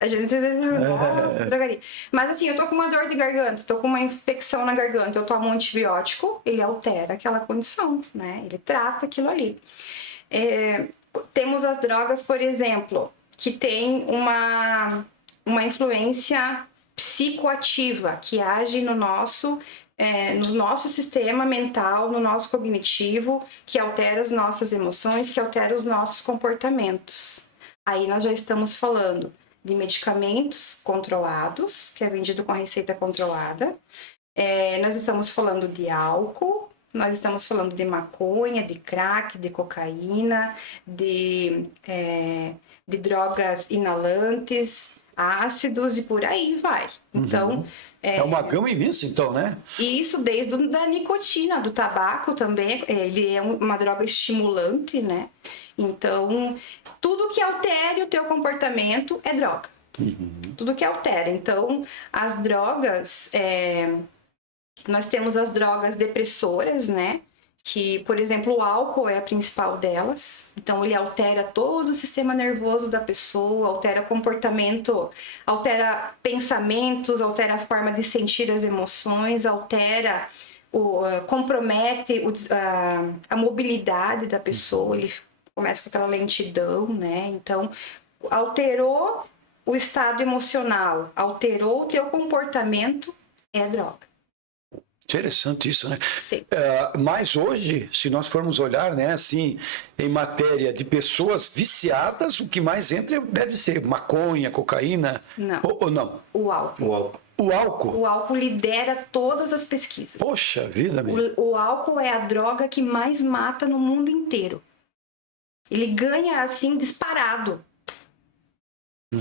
A gente às vezes nossa, drogaria. Mas assim, eu tô com uma dor de garganta, tô com uma infecção na garganta, eu tomo um antibiótico, ele altera aquela condição, né? Ele trata aquilo ali. Temos as drogas, por exemplo, que tem uma influência psicoativa, que age no nosso sistema mental, no nosso cognitivo, que altera as nossas emoções, que altera os nossos comportamentos. Aí nós já estamos falando de medicamentos controlados, que é vendido com a receita controlada. Nós estamos falando de álcool, nós estamos falando de maconha, de crack, de cocaína, de drogas inalantes, ácidos e por aí vai. Então, é uma gama imensa, então, né? E isso desde a nicotina, do tabaco também, ele é uma droga estimulante, né? Então, tudo que altere o teu comportamento é droga. Tudo que altera. Então, as drogas, nós temos as drogas depressoras, né? Que, por exemplo, o álcool é a principal delas. Então, ele altera todo o sistema nervoso da pessoa, altera comportamento, altera pensamentos, altera a forma de sentir as emoções, compromete a mobilidade da pessoa, ele começa com aquela lentidão, né? Então, alterou o estado emocional, alterou o teu comportamento, é droga. Interessante isso, né? Sim. Mas hoje, se nós formos olhar, né, assim, em matéria de pessoas viciadas, o que mais entra deve ser maconha, cocaína, Não. Ou não? O álcool. O álcool. O álcool? O álcool lidera todas as pesquisas. Poxa vida, meu. O álcool é a droga que mais mata no mundo inteiro. Ele ganha, assim, disparado.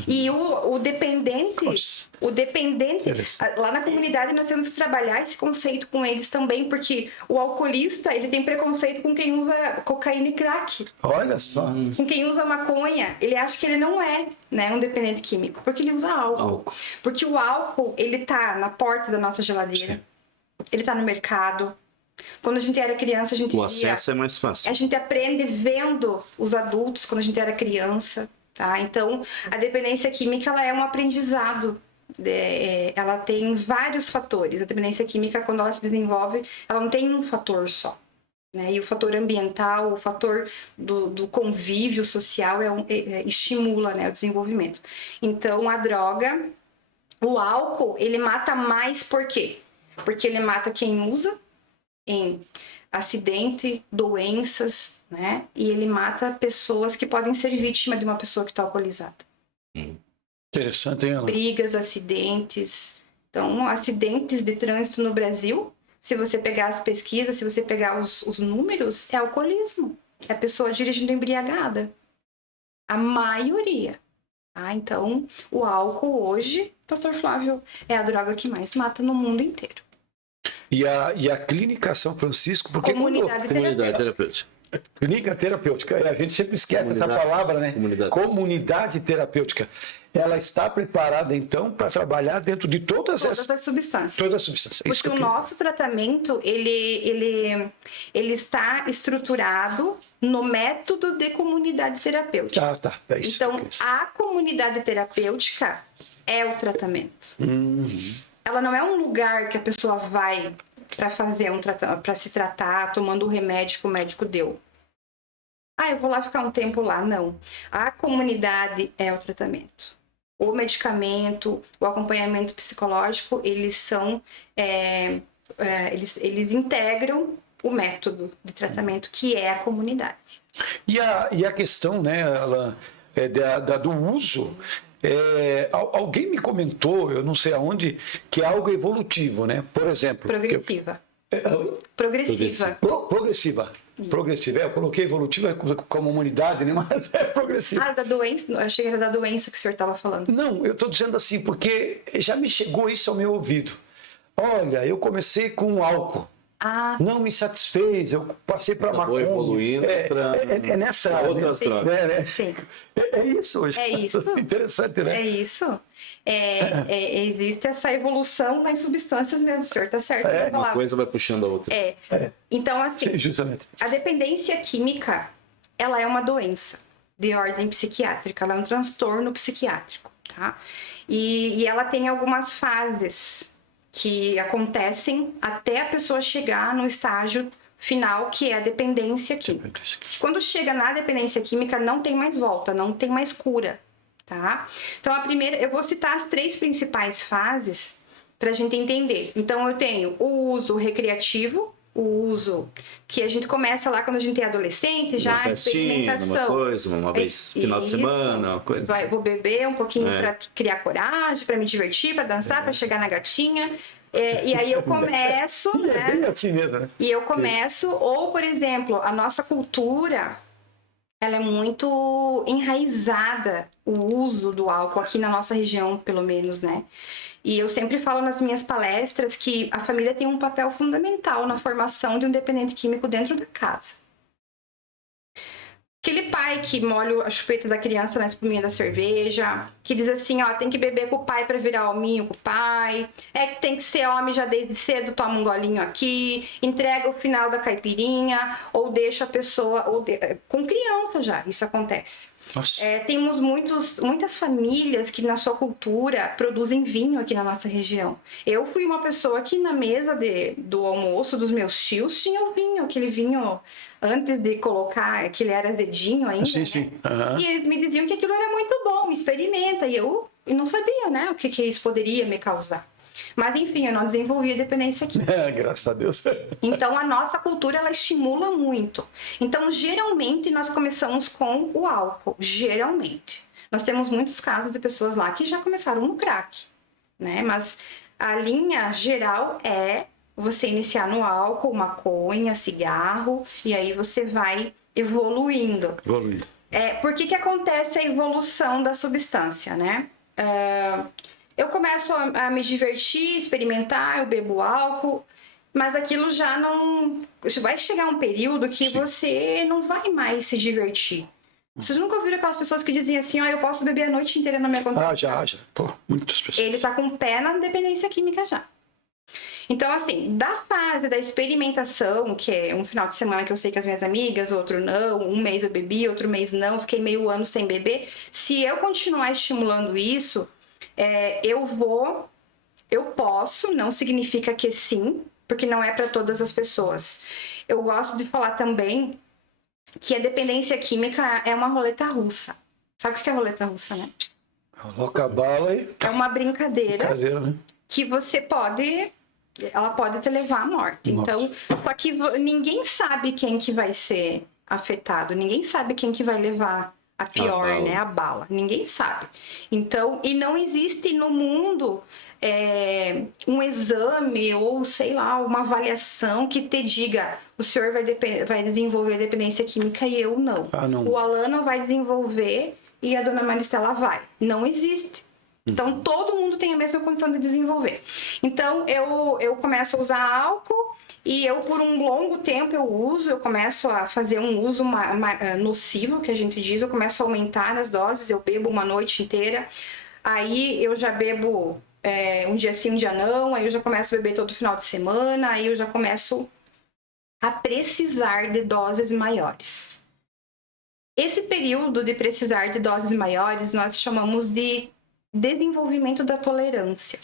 E o dependente, Nossa. lá na comunidade nós temos que trabalhar esse conceito com eles também, porque o alcoolista, ele tem preconceito com quem usa cocaína e crack. Olha só. Com quem usa maconha, ele acha que ele não é, né, um dependente químico, porque ele usa álcool. Porque o álcool, ele tá na porta da nossa geladeira, ele tá no mercado. Quando a gente era criança, o acesso é mais fácil. A gente aprende vendo os adultos quando a gente era criança. Tá? Então, a dependência química ela é um aprendizado, ela tem vários fatores. A dependência química, quando ela se desenvolve, ela não tem um fator só. Né? E o fator ambiental, o fator do convívio social estimula, né, o desenvolvimento. Então, a droga, o álcool, ele mata mais por quê? Porque ele mata quem usa em acidente, doenças, né? E ele mata pessoas que podem ser vítimas de uma pessoa que está alcoolizada. Interessante, hein, Alan? Brigas, acidentes. Então, acidentes de trânsito no Brasil se você pegar as pesquisas, se você pegar os números, é alcoolismo. É a pessoa dirigindo embriagada. A maioria. Então, o álcool hoje, Pastor Flávio, é a droga que mais mata no mundo inteiro. E a Clínica São Francisco, porque Comunidade terapêutica. Clínica terapêutica, a gente sempre esquece essa palavra, né? Comunidade terapêutica. Ela está preparada, então, para trabalhar dentro de todas as substâncias. Todas as substâncias. Porque o nosso tratamento, ele está estruturado no método de comunidade terapêutica. Tá. É isso. Então, a comunidade terapêutica é o tratamento. Ela não é um lugar que a pessoa vai para fazer para se tratar, tomando o remédio que o médico deu. Eu vou lá ficar um tempo lá. Não. A comunidade é o tratamento. O medicamento, o acompanhamento psicológico, eles são, eles integram o método de tratamento, que é a comunidade. E a questão, né, Alan, do uso, alguém me comentou, eu não sei aonde, que é algo evolutivo, né? Por exemplo... Progressiva. Progressiva. Eu coloquei evolutiva como humanidade, né? Mas é progressiva. Da doença? Eu achei que era da doença que o senhor estava falando. Não, eu estou dizendo assim, porque já me chegou isso ao meu ouvido. Olha, eu comecei com álcool. Não me satisfez, eu passei para maconha. Evoluindo para nessa outras drogas. Sim. É isso. É isso. Interessante, né? É isso. Existe essa evolução nas substâncias mesmo, senhor, tá certo? Uma coisa vai puxando a outra. Então, assim, sim, justamente. A dependência química, ela é uma doença de ordem psiquiátrica, ela é um transtorno psiquiátrico, tá? E ela tem algumas fases que acontecem até a pessoa chegar no estágio final, que é a dependência química. Quando chega na dependência química, não tem mais volta, não tem mais cura, tá? Então, a primeira, eu vou citar as 3 principais fases para a gente entender. Então, eu tenho o uso recreativo, o uso que a gente começa lá quando a gente é adolescente, já uma festinha, experimentação. Uma vez final de semana, uma coisa. Vou beber um pouquinho para criar coragem, para me divertir, para dançar, para chegar na gatinha. E aí eu começo, né? É assim mesmo, né? E eu começo, ou por exemplo, a nossa cultura, ela é muito enraizada, o uso do álcool aqui na nossa região, pelo menos, né? E eu sempre falo nas minhas palestras que a família tem um papel fundamental na formação de um dependente químico dentro da casa. Aquele pai que molha a chupeta da criança na espuminha da cerveja, que diz assim, tem que beber com o pai para virar hominho com o pai, que tem que ser homem já desde cedo, toma um golinho aqui, entrega o final da caipirinha, ou deixa a pessoa... Com criança já, isso acontece. Temos muitas famílias que na sua cultura produzem vinho aqui na nossa região. Eu fui uma pessoa que na mesa do almoço dos meus tios tinha o vinho, aquele vinho antes de colocar, que ele era azedinho ainda, sim. Uhum. E eles me diziam que aquilo era muito bom, experimenta, e eu não sabia, né, o que isso poderia me causar. Mas enfim, eu não desenvolvi a dependência química. Graças a Deus. Então a nossa cultura, ela estimula muito. Então geralmente nós começamos com o álcool, geralmente. Nós temos muitos casos de pessoas lá que já começaram no crack, né? Mas a linha geral é você iniciar no álcool, maconha, cigarro, e aí você vai evoluindo. Por que acontece a evolução da substância, né? Eu começo a me divertir, experimentar, eu bebo álcool, mas aquilo já não... Vai chegar um período que você não vai mais se divertir. Vocês nunca ouviram aquelas pessoas que dizem assim, eu posso beber a noite inteira na minha conta? Já. Pô, muitas pessoas. Ele tá com o pé na dependência química já. Então, assim, da fase da experimentação, que é um final de semana que eu sei que as minhas amigas, outro não, um mês eu bebi, outro mês não, fiquei meio ano sem beber. Se eu continuar estimulando isso... eu posso, não significa que sim, porque não é para todas as pessoas. Eu gosto de falar também que a dependência química é uma roleta russa. Sabe o que é roleta russa, né? Coloca a bala e... É uma brincadeira né? Que você ela pode te levar à morte. Então, só que ninguém sabe quem que vai ser afetado, ninguém sabe quem que vai levar A pior, bala. né? A bala. Ninguém sabe. Então, e não existe no mundo um exame ou, sei lá, uma avaliação que te diga o senhor vai desenvolver dependência química e eu não. Não. O Alana vai desenvolver e a dona Maristela vai. Não existe. Então, todo mundo tem a mesma condição de desenvolver. Então, eu começo a usar álcool e eu, por um longo tempo, eu começo a fazer um uso nocivo, que a gente diz, eu começo a aumentar as doses, eu bebo uma noite inteira, aí eu já bebo um dia sim, um dia não, aí eu já começo a beber todo final de semana, aí eu já começo a precisar de doses maiores. Esse período de precisar de doses maiores, nós chamamos de desenvolvimento da tolerância,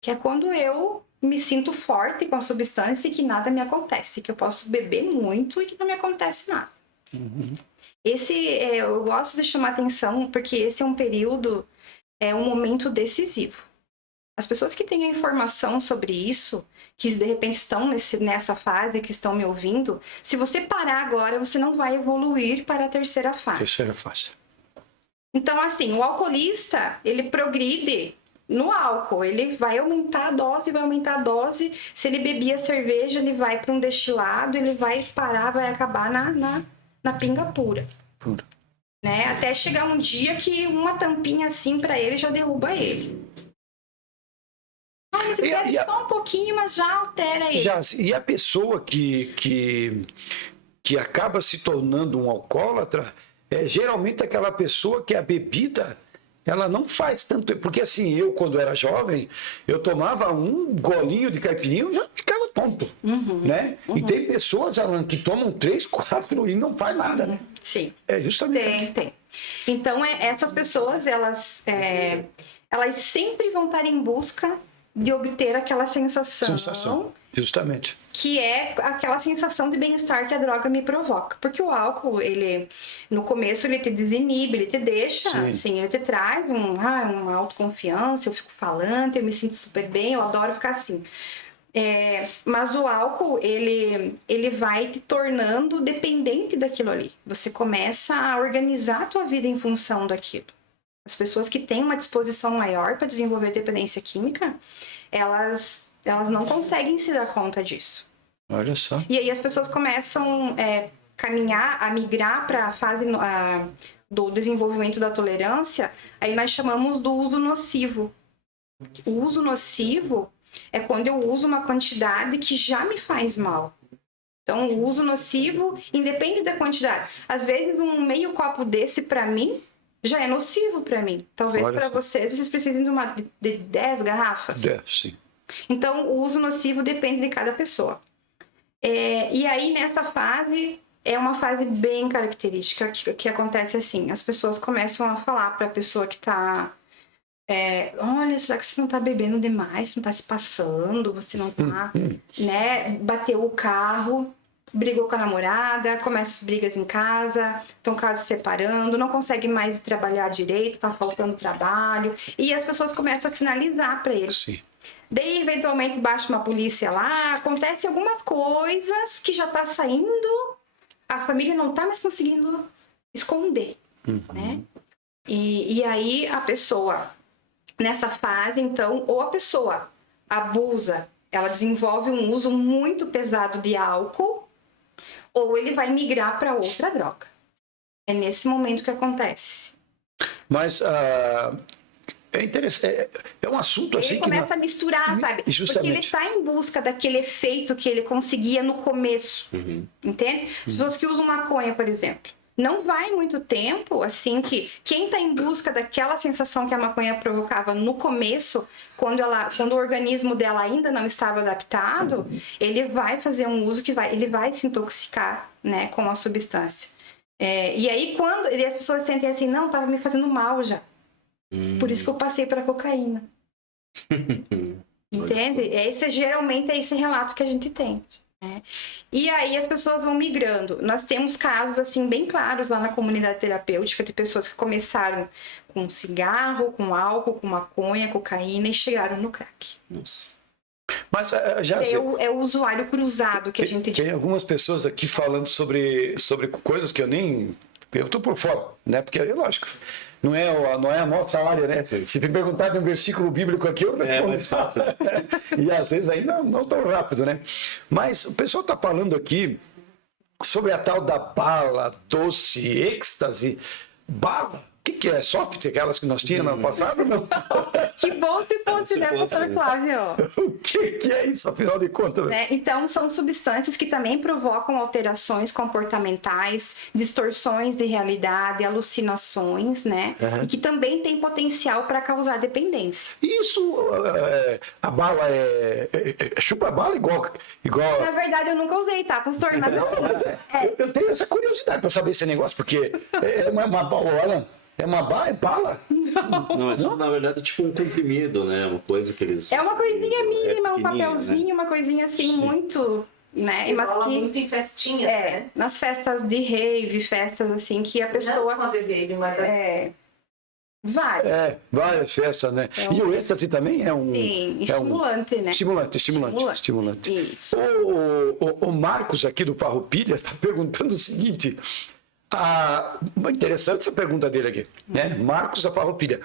que é quando eu me sinto forte com a substância e que nada me acontece, que eu posso beber muito e que não me acontece nada. Uhum. Eu gosto de chamar atenção porque esse é um período, um momento decisivo. As pessoas que têm a informação sobre isso, que de repente estão nessa fase, que estão me ouvindo, se você parar agora, você não vai evoluir para a terceira fase. Terceira fase. Então, assim, o alcoolista, ele progride no álcool, ele vai aumentar a dose, se ele bebia cerveja, ele vai para um destilado, ele vai parar, vai acabar na pinga pura. Né? Até chegar um dia que uma tampinha assim para ele já derruba ele. Mas bebe só um pouquinho, mas já altera ele. E a pessoa que acaba se tornando um alcoólatra é geralmente aquela pessoa que a bebida ela não faz tanto. Porque assim, eu quando era jovem, eu tomava um golinho de caipirinha e já ficava tonto. Né? E tem pessoas, Alan, que tomam 3, 4 e não faz nada. Né? Sim. É justamente. Tem. Então, essas pessoas, elas sempre vão estar em busca de obter aquela sensação. Justamente. Que é aquela sensação de bem-estar que a droga me provoca. Porque o álcool, no começo, ele te desinibe, ele te deixa, assim, ele te traz uma autoconfiança, eu fico falando, eu me sinto super bem, eu adoro ficar assim. Mas o álcool, ele vai te tornando dependente daquilo ali. Você começa a organizar a tua vida em função daquilo. As pessoas que têm uma disposição maior para desenvolver dependência química, elas não conseguem se dar conta disso. Olha só. E aí as pessoas começam a migrar para a fase do desenvolvimento da tolerância, aí nós chamamos do uso nocivo. O uso nocivo é quando eu uso uma quantidade que já me faz mal. Então, o uso nocivo, independe da quantidade. Às vezes, um meio copo desse, para mim, já é nocivo para mim. Talvez para vocês precisem de 10 garrafas. Sim. Então, o uso nocivo depende de cada pessoa. E aí, nessa fase, é uma fase bem característica que acontece assim. As pessoas começam a falar para a pessoa que está... olha, será que você não está bebendo demais? Você não está se passando? Você não está... né? Bateu o carro... Brigou com a namorada, começa as brigas em casa, estão casos separando, não consegue mais trabalhar direito, tá faltando trabalho. E as pessoas começam a sinalizar para eles. Sim. Daí, eventualmente, baixa uma polícia lá, acontece algumas coisas que já tá saindo, a família não tá mais conseguindo esconder, né? E aí, a pessoa, nessa fase, então, ou a pessoa abusa, ela desenvolve um uso muito pesado de álcool, ou ele vai migrar para outra droga. É nesse momento que acontece. Mas é interessante, é um assunto assim que... Ele começa a misturar, sabe? Justamente. Porque ele está em busca daquele efeito que ele conseguia no começo. Entende? As pessoas que usam maconha, por exemplo. Não vai muito tempo, assim, que quem está em busca daquela sensação que a maconha provocava no começo, quando o organismo dela ainda não estava adaptado, ele vai fazer um uso ele vai se intoxicar, né, com a substância. E aí, as pessoas sentem assim, não, estava me fazendo mal já. Por isso que eu passei para cocaína. Entende? Geralmente é esse relato que a gente tem. E aí as pessoas vão migrando. Nós temos casos assim bem claros lá na comunidade terapêutica de pessoas que começaram com cigarro, com álcool, com maconha, cocaína e chegaram no crack. Nossa. Mas já é o usuário cruzado que a gente diz. Tem algumas pessoas aqui falando sobre coisas que eu nem eu estou por fora, né? Porque, lógico, não é a nossa área, né? Se me perguntar de um versículo bíblico aqui, eu respondo. mais fácil. E às vezes ainda não tão rápido, né? Mas o pessoal está falando aqui sobre a tal da bala, doce, êxtase. Bala? O que é? Soft? Aquelas que nós tínhamos no passado? Não? Que bom se fosse, né, professor Flávio? O que é isso, afinal de contas? Né? Então, são substâncias que também provocam alterações comportamentais, distorções de realidade, alucinações, né? Uhum. E que também tem potencial para causar dependência. Isso, a bala chupa a bala igual. Na verdade, eu nunca usei, tá, pastor? Mas não. Eu tenho essa curiosidade para saber esse negócio, porque é uma bala. É uma bala? É bala? Não, isso na verdade é tipo um comprimido, né? Uma coisa que eles... É uma coisinha mínima, um pequenininha, papelzinho, né? uma coisinha assim, muito... Né? E rola muito em festinhas, né? Nas festas de rave, festas assim, que a pessoa... Não só de rave, mas... Várias. Várias festas, né? É um- E o êxtase também é um... Sim, é um estimulante, né? Estimulante. Isso. O Marcos aqui do Farroupilha está perguntando o seguinte. Interessante essa pergunta dele aqui, né? Marcos da Farroupilha.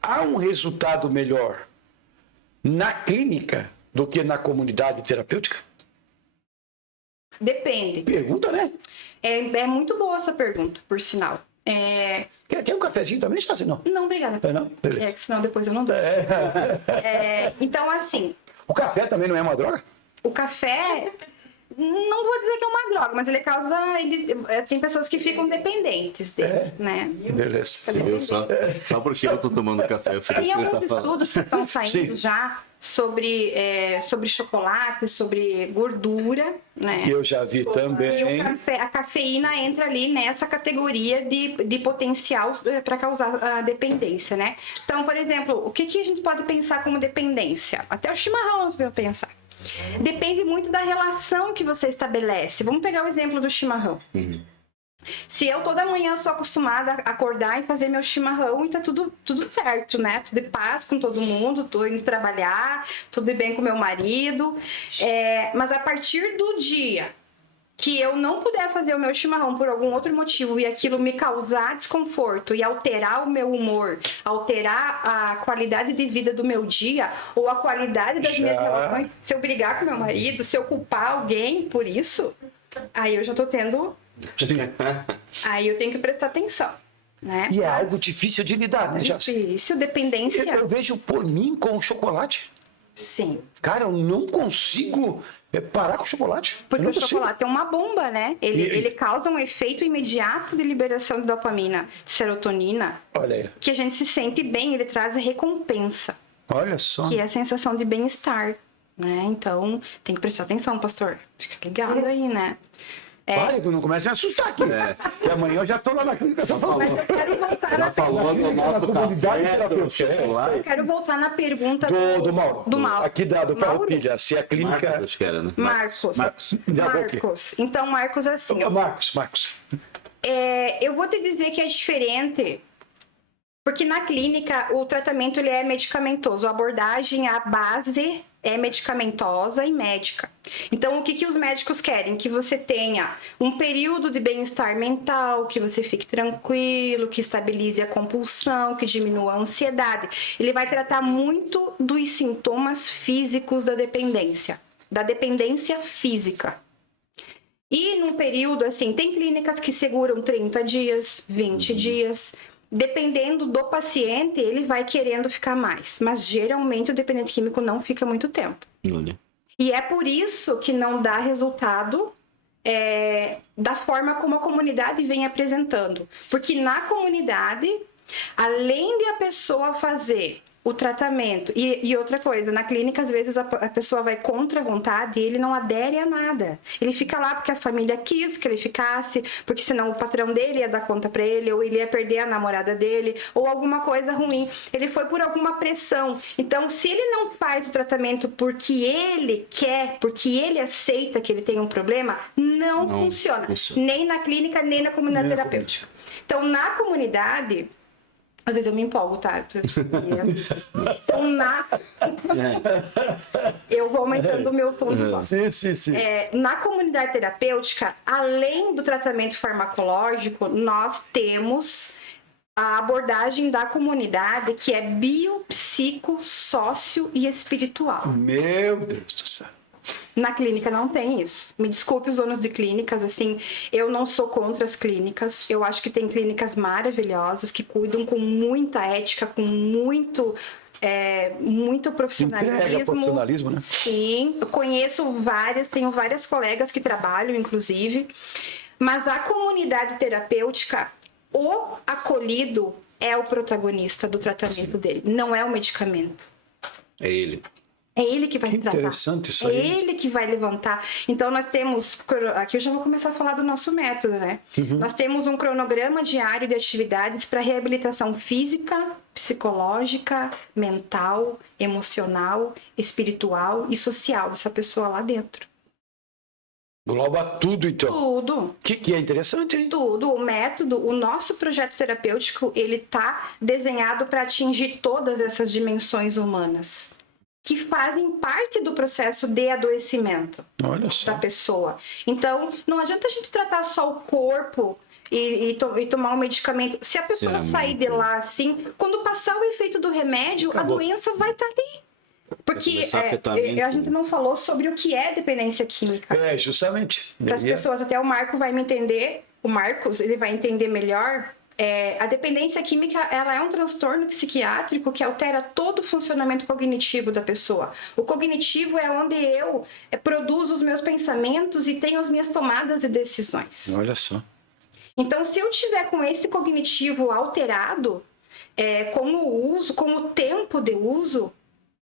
Há um resultado melhor na clínica do que na comunidade terapêutica? Depende. Pergunta, né? É muito boa essa pergunta, por sinal. Quer um cafezinho também, Estácio? Não. Não, obrigada. Não? Beleza. Que senão depois eu não dou. Então, assim, O café também não é uma droga? o café, não vou dizer que é uma droga, mas ele causa. Tem pessoas que ficam dependentes dele, né? Beleza. Você viu só porque eu tô tomando café, eu fiz Tem isso que ele alguns tá falando. estudos que estão saindo Sim. já sobre chocolate, sobre gordura, né? Que eu já vi E também. a cafeína entra ali nessa categoria de potencial para causar a dependência, né? Então, por exemplo, o que a gente pode pensar como dependência? Até o chimarrão nós podemos pensar. Depende muito da relação que você estabelece. Vamos pegar o exemplo do chimarrão. Se eu toda manhã sou acostumada a acordar e fazer meu chimarrão e tá tudo certo, né? Tudo em paz com todo mundo, tô indo trabalhar, tudo bem com meu marido. Mas a partir do dia que eu não puder fazer o meu chimarrão por algum outro motivo e aquilo me causar desconforto e alterar o meu humor, alterar a qualidade de vida do meu dia ou a qualidade das minhas relações, se eu brigar com meu marido, se eu culpar alguém por isso, aí eu já tô tendo... Aí eu tenho que prestar atenção, né? E é algo difícil de lidar, né, Jássio? Difícil, dependência. Eu vejo por mim com o chocolate. Sim. Cara, eu não consigo parar com o chocolate. Porque Eu não o consigo. chocolate é uma bomba, né? Ele causa um efeito imediato de liberação de dopamina, de serotonina, Olha aí. que a gente se sente bem, ele traz a recompensa, Olha só. que é a sensação de bem-estar, né? Então, tem que prestar atenção, pastor. Fica ligado aí, né? Olha, não comece a me assustar aqui. Que amanhã eu já tô lá na clínica São Paulo. Mas eu quero voltar Já falou do Na nosso comunidade café, do terapêutica. chocolate. Eu quero voltar na pergunta Do Mauro. Do Mauro. Aqui do Mauro? Farroupilha. Se a clínica... Marcos, acho que era, né? Marcos. Já vou aqui. Marcos. Então, Marcos, assim, ó, Marcos. eu vou te dizer que é diferente, porque na clínica o tratamento ele é medicamentoso, a abordagem, a base é medicamentosa e médica. Então, o que os médicos querem? Que você tenha um período de bem-estar mental, que você fique tranquilo, que estabilize a compulsão, que diminua a ansiedade. Ele vai tratar muito dos sintomas físicos da dependência física. E num período, assim, tem clínicas que seguram 30 dias, 20 dias. Dependendo do paciente, ele vai querendo ficar mais. Mas geralmente o dependente químico não fica muito tempo. Olha. E é por isso que não dá resultado da forma como a comunidade vem apresentando. Porque na comunidade, além de a pessoa fazer o tratamento, e outra coisa, na clínica às vezes a pessoa vai contra a vontade e ele não adere a nada. Ele fica lá porque a família quis que ele ficasse, porque senão o patrão dele ia dar conta pra ele, ou ele ia perder a namorada dele, ou alguma coisa ruim. Ele foi por alguma pressão. Então, se ele não faz o tratamento porque ele quer, porque ele aceita que ele tem um problema, não funciona. Nem na clínica, nem na comunidade terapêutica. Então, na comunidade... Às vezes eu me empolgo, tá? Então, eu vou aumentando o meu tom de voz. Sim. Na comunidade terapêutica, além do tratamento farmacológico, nós temos a abordagem da comunidade que é biopsico, sócio e espiritual. Meu Deus do céu. Na clínica não tem isso. Me desculpe os donos de clínicas, assim, eu não sou contra as clínicas. Eu acho que tem clínicas maravilhosas que cuidam com muita ética, com muito profissionalismo. Entrega, profissionalismo, né? Sim, eu conheço várias, tenho várias colegas que trabalham, inclusive. Mas a comunidade terapêutica, o acolhido é o protagonista do tratamento dele, não é o medicamento. É ele. É ele que vai tratar. Interessante isso aí. É ele que vai levantar. Então, nós temos... Aqui eu já vou começar a falar do nosso método, né? Nós temos um cronograma diário de atividades para reabilitação física, psicológica, mental, emocional, espiritual e social dessa pessoa lá dentro. Engloba tudo, então. Tudo. Que é interessante, hein? Tudo. O método, o nosso projeto terapêutico, ele está desenhado para atingir todas essas dimensões humanas que fazem parte do processo de adoecimento da pessoa. Então, não adianta a gente tratar só o corpo e tomar um medicamento. Se a pessoa sair de lá assim, quando passar o efeito do remédio, a doença vai estar ali. Porque a gente não falou sobre o que é dependência química. Justamente. Para as pessoas, até o Marco vai me entender, o Marcos, ele vai entender melhor. A dependência química, ela é um transtorno psiquiátrico que altera todo o funcionamento cognitivo da pessoa. O cognitivo é onde eu produzo os meus pensamentos e tenho as minhas tomadas de decisões. Olha só. Então, se eu tiver com esse cognitivo alterado, com o uso, com o tempo de uso,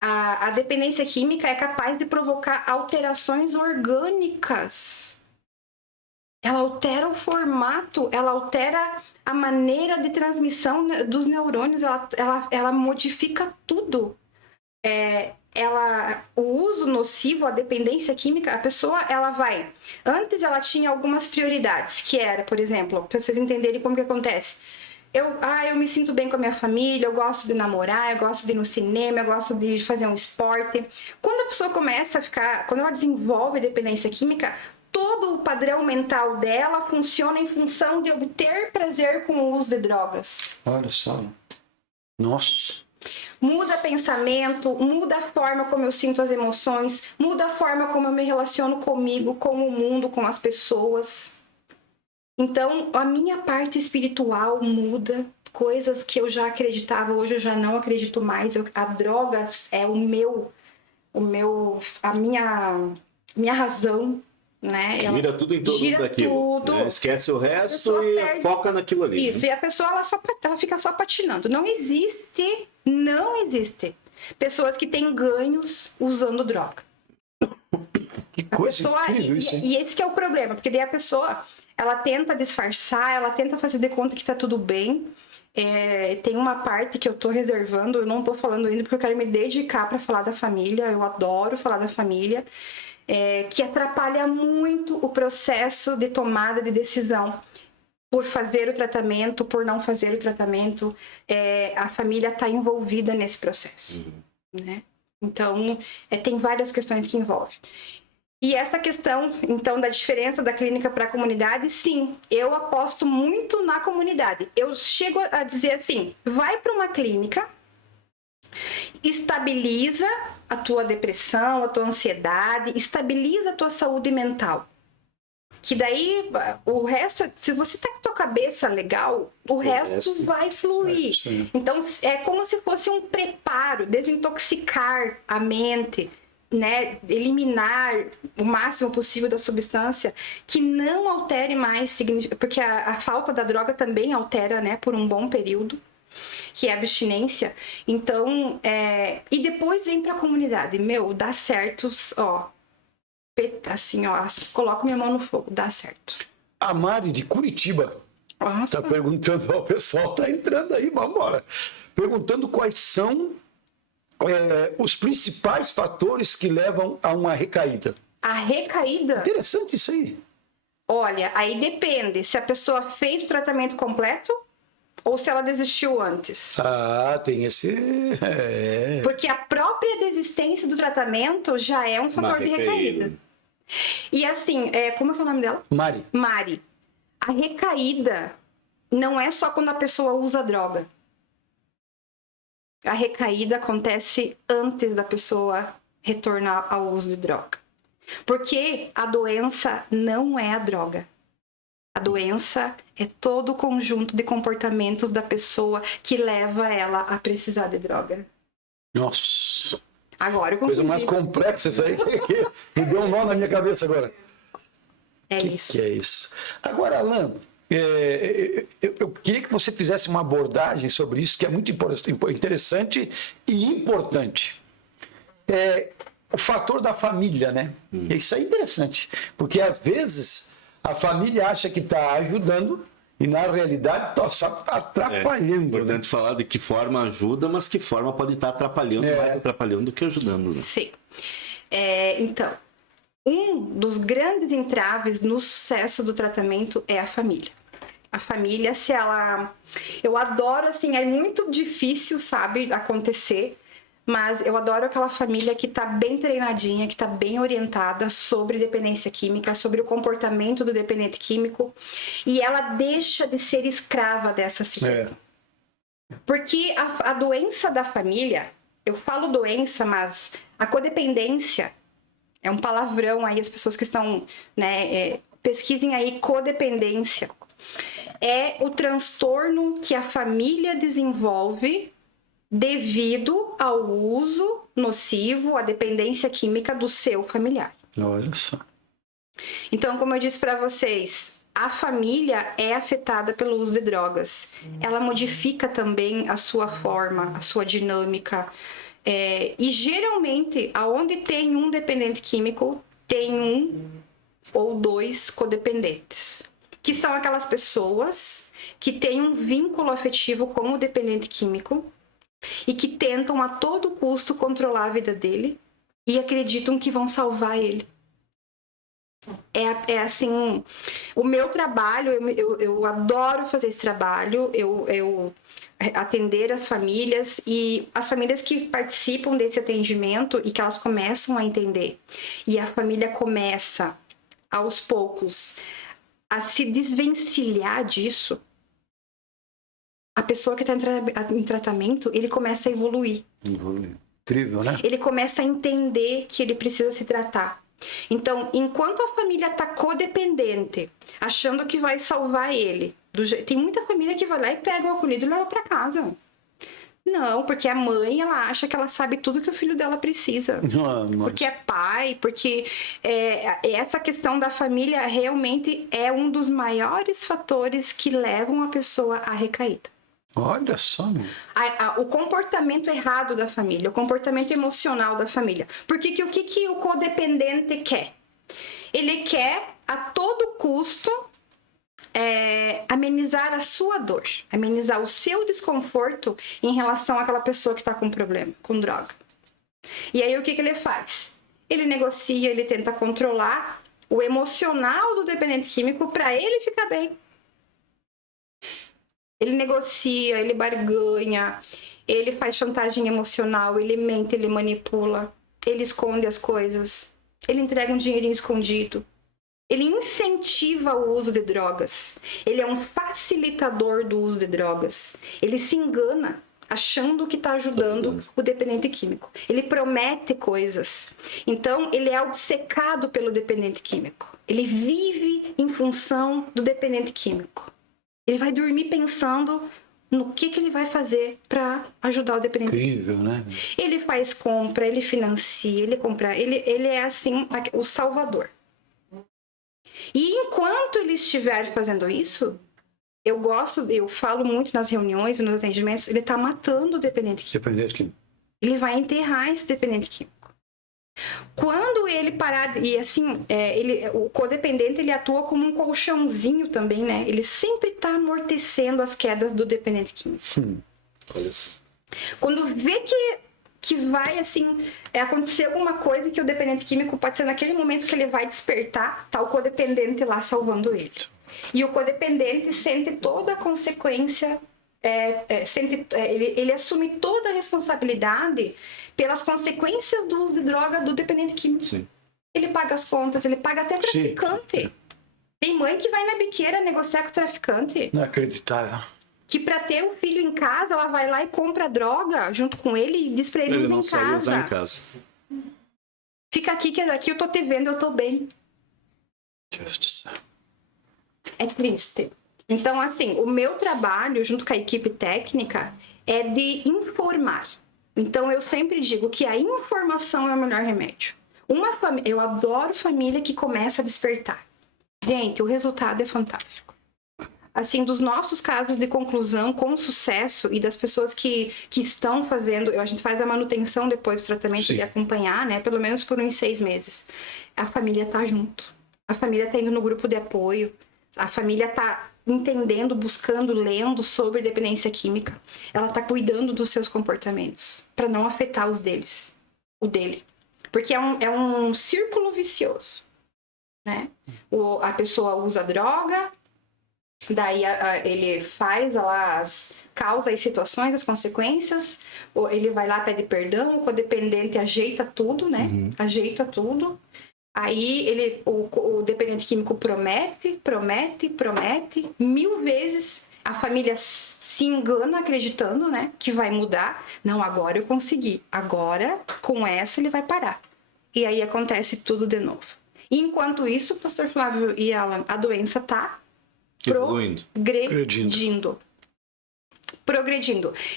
a dependência química é capaz de provocar alterações orgânicas. Ela altera o formato, ela altera a maneira de transmissão dos neurônios, ela modifica tudo. O uso nocivo, a dependência química, a pessoa, ela vai... Antes ela tinha algumas prioridades, que era, por exemplo, para vocês entenderem como que acontece. Eu me sinto bem com a minha família, eu gosto de namorar, eu gosto de ir no cinema, eu gosto de fazer um esporte. Quando a pessoa começa a ficar... Quando ela desenvolve dependência química, todo o padrão mental dela funciona em função de obter prazer com o uso de drogas. Olha só. Nossa. Muda pensamento, muda a forma como eu sinto as emoções, muda a forma como eu me relaciono comigo, com o mundo, com as pessoas. Então, a minha parte espiritual muda. Coisas que eu já acreditava, hoje eu já não acredito mais. A droga é a minha razão. Né? Gira tudo em torno daquilo. Tudo. Né? Esquece o resto e foca naquilo ali. Isso, né? E a pessoa ela fica só patinando. Não existe pessoas que têm ganhos usando droga. Que coisa incrível isso, hein? E esse que é o problema, porque daí a pessoa ela tenta disfarçar, ela tenta fazer de conta que tá tudo bem. Tem uma parte que eu tô reservando, eu não tô falando ainda porque eu quero me dedicar para falar da família, eu adoro falar da família. Que atrapalha muito o processo de tomada de decisão. Por fazer o tratamento, por não fazer o tratamento, a família está envolvida nesse processo. Né? Então, tem várias questões que envolvem. E essa questão, então, da diferença da clínica para a comunidade, sim, eu aposto muito na comunidade. Eu chego a dizer assim, vai para uma clínica, estabiliza a tua depressão, a tua ansiedade, estabiliza a tua saúde mental. Que daí, o resto, se você tá com a tua cabeça legal, o resto vai fluir. Certo, então, é como se fosse um preparo, desintoxicar a mente, né? Eliminar o máximo possível da substância que não altere mais, porque a falta da droga também altera, né, por um bom período, que é abstinência. Então, e depois vem para a comunidade. Dá certo, assim, coloco minha mão no fogo, dá certo. A Mari de Curitiba está perguntando, o pessoal está entrando aí, vamos embora. Perguntando quais são os principais fatores que levam a uma recaída. A recaída? Interessante isso aí. Olha, aí depende. Se a pessoa fez o tratamento completo ou se ela desistiu antes. Ah, tem esse... Porque a própria desistência do tratamento já é um fator de recaída. E assim, como é que é o nome dela? Mari. Mari. A recaída não é só quando a pessoa usa droga. A recaída acontece antes da pessoa retornar ao uso de droga. Porque a doença não é a droga. A doença é todo o conjunto de comportamentos da pessoa que leva ela a precisar de droga. Nossa. Agora eu Coisa confundi. mais complexa isso aí. Que me deu um nó na minha cabeça agora. É isso. Que é isso? Agora, Alan, eu queria que você fizesse uma abordagem sobre isso, que é muito interessante e importante. O fator da família, né? Isso é interessante, porque às vezes a família acha que está ajudando e na realidade está só atrapalhando. É importante falar de que forma ajuda, mas que forma pode estar atrapalhando, mais atrapalhando do que ajudando. Né? Sim. Então, um dos grandes entraves no sucesso do tratamento é a família. A família, se ela... Eu adoro, assim, é muito difícil, sabe, acontecer, mas eu adoro aquela família que está bem treinadinha, que está bem orientada sobre dependência química, sobre o comportamento do dependente químico, e ela deixa de ser escrava dessa situação. Porque a doença da família, eu falo doença, mas a codependência é um palavrão aí, as pessoas que estão, né, pesquisem aí codependência. É o transtorno que a família desenvolve devido ao uso nocivo, à dependência química do seu familiar. Olha só. Então, como eu disse para vocês, a família é afetada pelo uso de drogas. Ela modifica também a sua forma, a sua dinâmica. E geralmente, aonde tem um dependente químico, tem um ou dois codependentes. Que são aquelas pessoas que têm um vínculo afetivo com o dependente químico e que tentam a todo custo controlar a vida dele e acreditam que vão salvar ele. É assim, o meu trabalho, eu adoro fazer esse trabalho, eu atender as famílias e as famílias que participam desse atendimento e que elas começam a entender. E a família começa, aos poucos, a se desvencilhar disso. A pessoa que está em tratamento, ele começa a evoluir. Incrível, né? Ele começa a entender que ele precisa se tratar. Então, enquanto a família está codependente, achando que vai salvar ele, tem muita família que vai lá e pega o acolhido e leva para casa. Não, porque a mãe, ela acha que ela sabe tudo que o filho dela precisa. Porque é pai, porque essa questão da família realmente é um dos maiores fatores que levam a pessoa à recaída. Olha só, meu. O comportamento errado da família, o comportamento emocional da família. Porque o que o codependente quer? Ele quer, a todo custo, amenizar a sua dor, amenizar o seu desconforto em relação àquela pessoa que está com problema, com droga. E aí o que ele faz? Ele negocia, ele tenta controlar o emocional do dependente químico para ele ficar bem. Ele negocia, ele barganha, ele faz chantagem emocional, ele mente, ele manipula, ele esconde as coisas, ele entrega um dinheirinho escondido. Ele incentiva o uso de drogas. Ele é um facilitador do uso de drogas. Ele se engana achando que está ajudando o dependente químico. Ele promete coisas. Então, ele é obcecado pelo dependente químico. Ele vive em função do dependente químico. Ele vai dormir pensando no que ele vai fazer para ajudar o dependente. Incrível, né? Ele faz compra, ele financia, ele compra. Ele é, assim, o salvador. E enquanto ele estiver fazendo isso, eu falo muito nas reuniões e nos atendimentos, ele está matando o dependente químico. Dependente químico. Ele vai enterrar esse dependente químico. Quando ele parar, e assim, o codependente, ele atua como um colchãozinho também, né? Ele sempre está amortecendo as quedas do dependente químico. Olha só. Quando vê que vai, assim, acontecer alguma coisa que o dependente químico pode ser naquele momento que ele vai despertar, tá o codependente lá salvando ele. E o codependente sente toda a consequência ele assume toda a responsabilidade pelas consequências do uso de droga do dependente químico. Sim. Ele paga as contas, ele paga até traficante. Tem mãe que vai na biqueira negociar com o traficante. Inacreditável. Que para ter o filho em casa, ela vai lá e compra droga junto com ele e diz pra ele Ele usar não em sabe casa. usar em casa. Fica aqui, que aqui eu tô te vendo, eu tô bem. Deus do céu. É triste. Então, assim, o meu trabalho, junto com a equipe técnica, é de informar. Então, eu sempre digo que a informação é o melhor remédio. Eu adoro família que começa a despertar. Gente, o resultado é fantástico. Assim, dos nossos casos de conclusão com sucesso e das pessoas que estão fazendo, a gente faz a manutenção depois do tratamento Sim. de acompanhar, né? Pelo menos por uns 6 meses. A família tá junto. A família tá indo no grupo de apoio. A família tá entendendo, buscando, lendo sobre dependência química. Ela tá cuidando dos seus comportamentos para não afetar os deles. O dele. Porque é um círculo vicioso, né? A pessoa usa droga, daí ele faz lá causa as situações, as consequências, ou ele vai lá, pede perdão, o codependente ajeita tudo, né? Ajeita tudo. Aí o dependente químico promete 1000 vezes, a família se engana acreditando, né, que vai mudar. Não, agora eu consegui. Agora, com essa, ele vai parar. E aí acontece tudo de novo. E enquanto isso, pastor Flávio e Alan, a doença tá progredindo.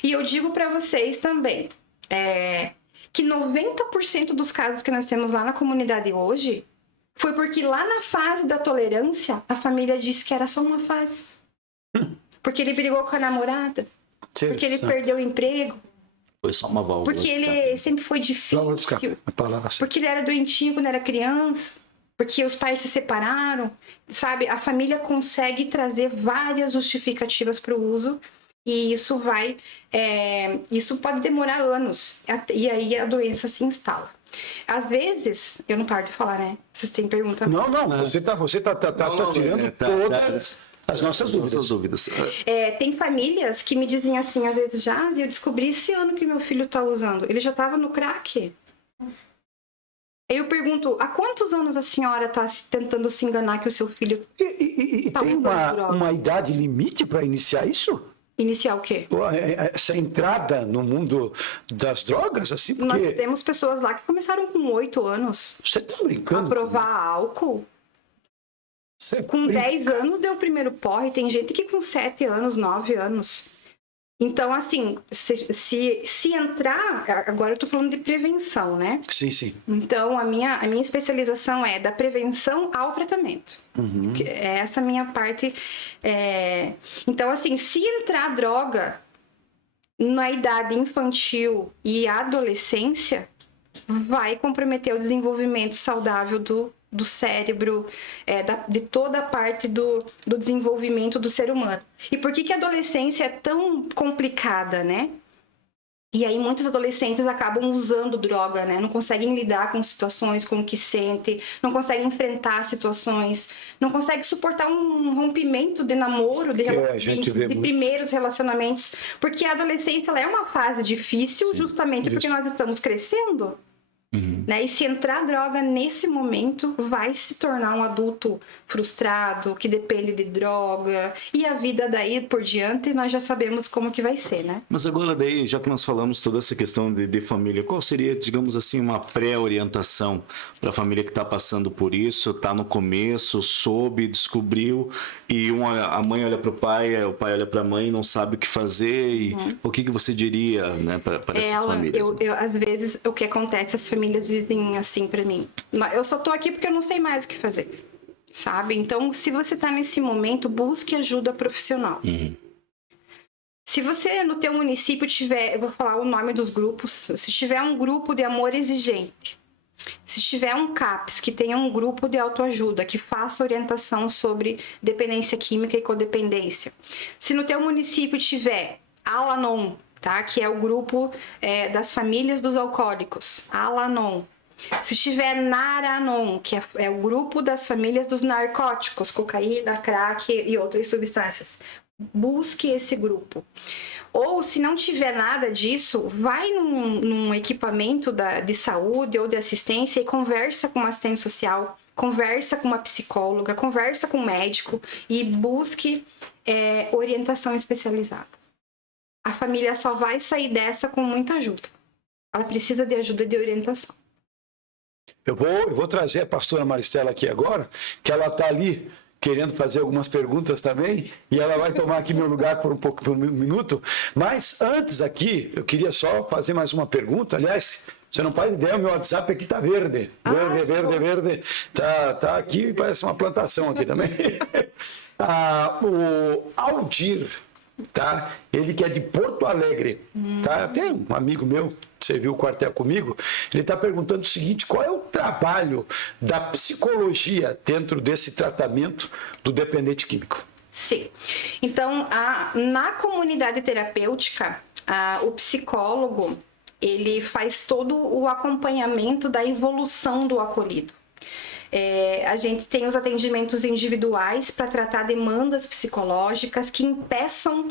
E eu digo para vocês também, que 90% dos casos que nós temos lá na comunidade hoje foi porque lá na fase da tolerância, a família disse que era só uma fase. Porque ele brigou com a namorada, porque ele perdeu o emprego, Foi só uma válvula. porque ele sempre foi difícil, porque ele era doentinho quando era criança, porque os pais se separaram, sabe? A família consegue trazer várias justificativas para o uso. E isso isso pode demorar anos. E aí a doença se instala. Às vezes, eu não paro de falar, né? Vocês têm pergunta? Não, você tá tirando todas as nossas dúvidas. Tem famílias que me dizem assim, às vezes, eu descobri esse ano que meu filho tá usando. Ele já tava no crack. Aí eu pergunto, há quantos anos a senhora tá tentando se enganar que o seu filho tá tem uma idade limite para iniciar isso? Iniciar o quê? Essa entrada no mundo das drogas, assim, porque... Nós temos pessoas lá que começaram com 8 anos. Você tá brincando? A provar álcool. Com 10 anos deu o primeiro porre. Tem gente que com 7 anos, 9 anos. Então, assim, se entrar... Agora eu tô falando de prevenção, né? Sim. Então, a minha especialização é da prevenção ao tratamento. É essa minha parte. Então, assim, se entrar droga na idade infantil e adolescência, vai comprometer o desenvolvimento saudável do cérebro, de toda a parte do desenvolvimento do ser humano. E por que a adolescência é tão complicada, né? E aí muitos adolescentes acabam usando droga, né? Não conseguem lidar com situações, com o que sente, não conseguem enfrentar situações, não conseguem suportar um rompimento de namoro, de primeiros relacionamentos, porque a adolescência ela é uma fase difícil, justamente porque nós estamos crescendo. Né? E se entrar droga nesse momento, vai se tornar um adulto frustrado, que depende de droga, e a vida daí por diante nós já sabemos como que vai ser, né? Mas agora daí, já que nós falamos toda essa questão de família, qual seria, digamos assim, uma pré-orientação para a família que está passando por isso, está no começo, soube, descobriu, e a mãe olha para o pai olha para a mãe, não sabe o que fazer, e o que você diria, né, para essas famílias? Às vezes, o que acontece, as famílias dizem assim para mim, eu só tô aqui porque eu não sei mais o que fazer, sabe? Então, se você tá nesse momento, busque ajuda profissional. Se você no teu município tiver, eu vou falar o nome dos grupos, se tiver um grupo de amor exigente, se tiver um CAPS que tenha um grupo de autoajuda que faça orientação sobre dependência química e codependência, se no teu município tiver Al-Anon, tá? Que é o grupo das famílias dos alcoólicos, Al-Anon. Se tiver Nar-Anon, que é o grupo das famílias dos narcóticos, cocaína, crack e outras substâncias, busque esse grupo. Ou, se não tiver nada disso, vai num equipamento de saúde ou de assistência e conversa com uma assistente social, conversa com uma psicóloga, conversa com um médico e busque orientação especializada. A família só vai sair dessa com muita ajuda. Ela precisa de ajuda de orientação. Eu vou trazer a pastora Maristela aqui agora, que ela está ali querendo fazer algumas perguntas também, e ela vai tomar aqui meu lugar por um minuto. Mas antes aqui, eu queria só fazer mais uma pergunta. Aliás, você não faz ideia, o meu WhatsApp aqui está verde. Verde. Tá aqui, parece uma plantação aqui também. O Aldir, tá? Ele que é de Porto Alegre, tá? Até um amigo meu, você viu o quartel comigo, ele está perguntando o seguinte: qual é o trabalho da psicologia dentro desse tratamento do dependente químico? Sim. Então, na comunidade terapêutica, o psicólogo, ele faz todo o acompanhamento da evolução do acolhido. A gente tem os atendimentos individuais para tratar demandas psicológicas que impeçam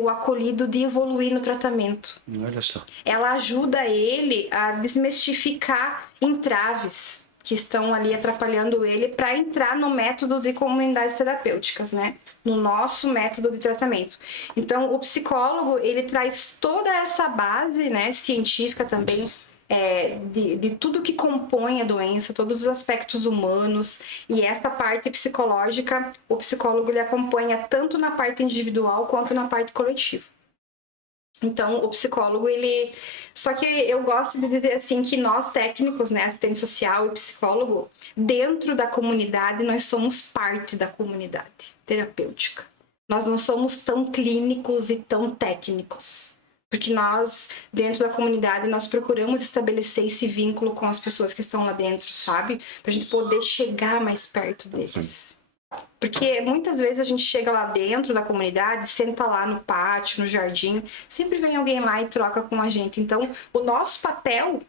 o acolhido de evoluir no tratamento. Olha só. Ela ajuda ele a desmistificar entraves que estão ali atrapalhando ele para entrar no método de comunidades terapêuticas, né? No nosso método de tratamento. Então, o psicólogo, ele traz toda essa base, né, científica também, de tudo que compõe a doença, todos os aspectos humanos, e essa parte psicológica, o psicólogo ele acompanha tanto na parte individual quanto na parte coletiva. Então, o psicólogo, só que eu gosto de dizer assim que nós técnicos, né, assistente social e psicólogo, dentro da comunidade, nós somos parte da comunidade terapêutica. Nós não somos tão clínicos e tão técnicos. Porque nós, dentro da comunidade, nós procuramos estabelecer esse vínculo com as pessoas que estão lá dentro, sabe? Pra gente poder chegar mais perto deles. Sim. Porque muitas vezes a gente chega lá dentro da comunidade, senta lá no pátio, no jardim, sempre vem alguém lá e troca com a gente. Então, o nosso papel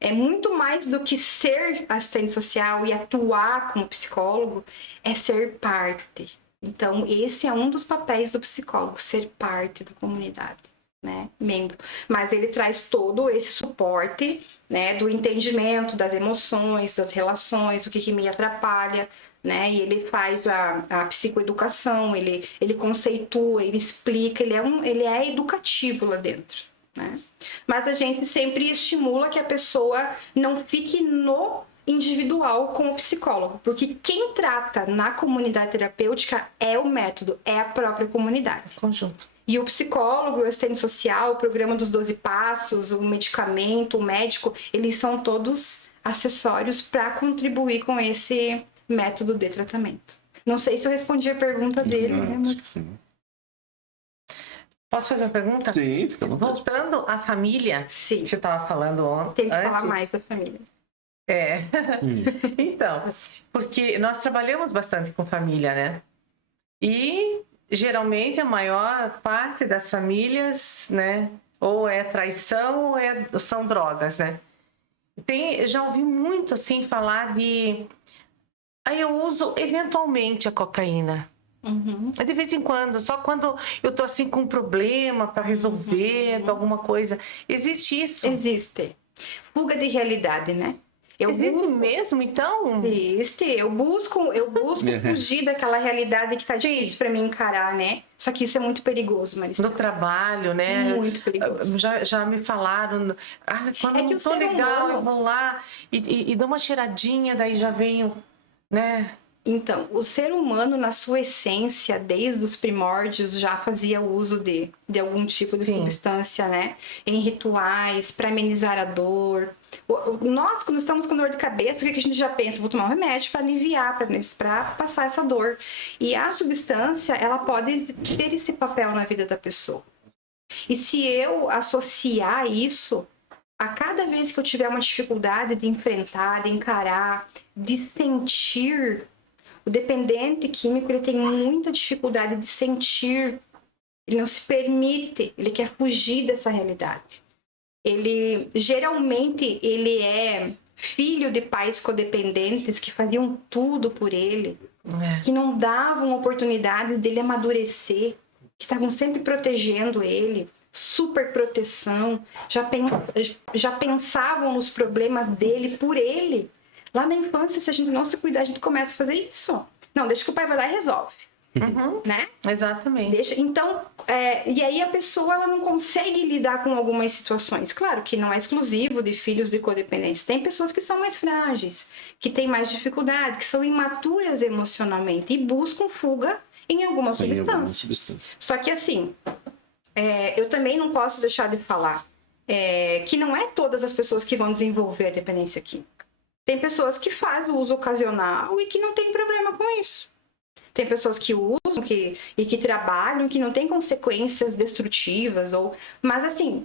é muito mais do que ser assistente social e atuar como psicólogo, é ser parte. Então, esse é um dos papéis do psicólogo, ser parte da comunidade. Né, membro, mas ele traz todo esse suporte, né, do entendimento das emoções, das relações, o que me atrapalha, né, e ele faz a psicoeducação, ele conceitua, ele explica, ele é educativo lá dentro, né, mas a gente sempre estimula que a pessoa não fique no individual com o psicólogo, porque quem trata na comunidade terapêutica é o método, é a própria comunidade. Conjunto. E o psicólogo, o assistente social, o programa dos 12 passos, o medicamento, o médico, eles são todos acessórios para contribuir com esse método de tratamento. Não sei se eu respondi a pergunta dele, né? Mas... Posso fazer uma pergunta? Sim, fica à vontade. Voltando à família, sim, que você estava falando ontem. Tem que falar mais da família. Então, porque nós trabalhamos bastante com família, né? E geralmente a maior parte das famílias, né, ou é traição ou são drogas, né? Já ouvi muito assim falar de... Aí eu uso eventualmente a cocaína. Uhum. De vez em quando, só quando eu tô assim com um problema para resolver, alguma coisa. Existe isso? Existe. Fuga de realidade, né? Existe mesmo, então? Existe. Eu busco fugir daquela realidade que tá difícil para mim encarar, né? Só que isso é muito perigoso, Maristela. No trabalho, né? Muito perigoso. Já me falaram, quando eu tô legal, eu vou lá e dou uma cheiradinha, daí já venho, né? Então, o ser humano, na sua essência, desde os primórdios, já fazia uso de algum tipo de substância, né? Em rituais, para amenizar a dor. Nós, quando estamos com dor de cabeça, o que a gente já pensa? Vou tomar um remédio para aliviar, para passar essa dor. E a substância, ela pode ter esse papel na vida da pessoa. E se eu associar isso, a cada vez que eu tiver uma dificuldade de enfrentar, de encarar, de sentir... O dependente químico, ele tem muita dificuldade de sentir, ele não se permite, ele quer fugir dessa realidade. Geralmente, ele é filho de pais codependentes que faziam tudo por ele, que não davam oportunidades dele amadurecer, que estavam sempre protegendo ele, super proteção, já pensavam nos problemas dele por ele. Lá na infância, se a gente não se cuidar, a gente começa a fazer isso. Não, deixa que o pai vai lá e resolve. Uhum, Né? exatamente. Então, e aí a pessoa ela não consegue lidar com algumas situações. Claro que não é exclusivo de filhos de codependentes. Tem pessoas que são mais frágeis, que têm mais dificuldade, que são imaturas emocionalmente e buscam fuga em alguma substância. Só que assim, eu também não posso deixar de falar que não é todas as pessoas que vão desenvolver a dependência química. Tem pessoas que fazem o uso ocasional e que não tem problema com isso. Tem pessoas que usam e que trabalham, que não tem consequências destrutivas. Mas, assim,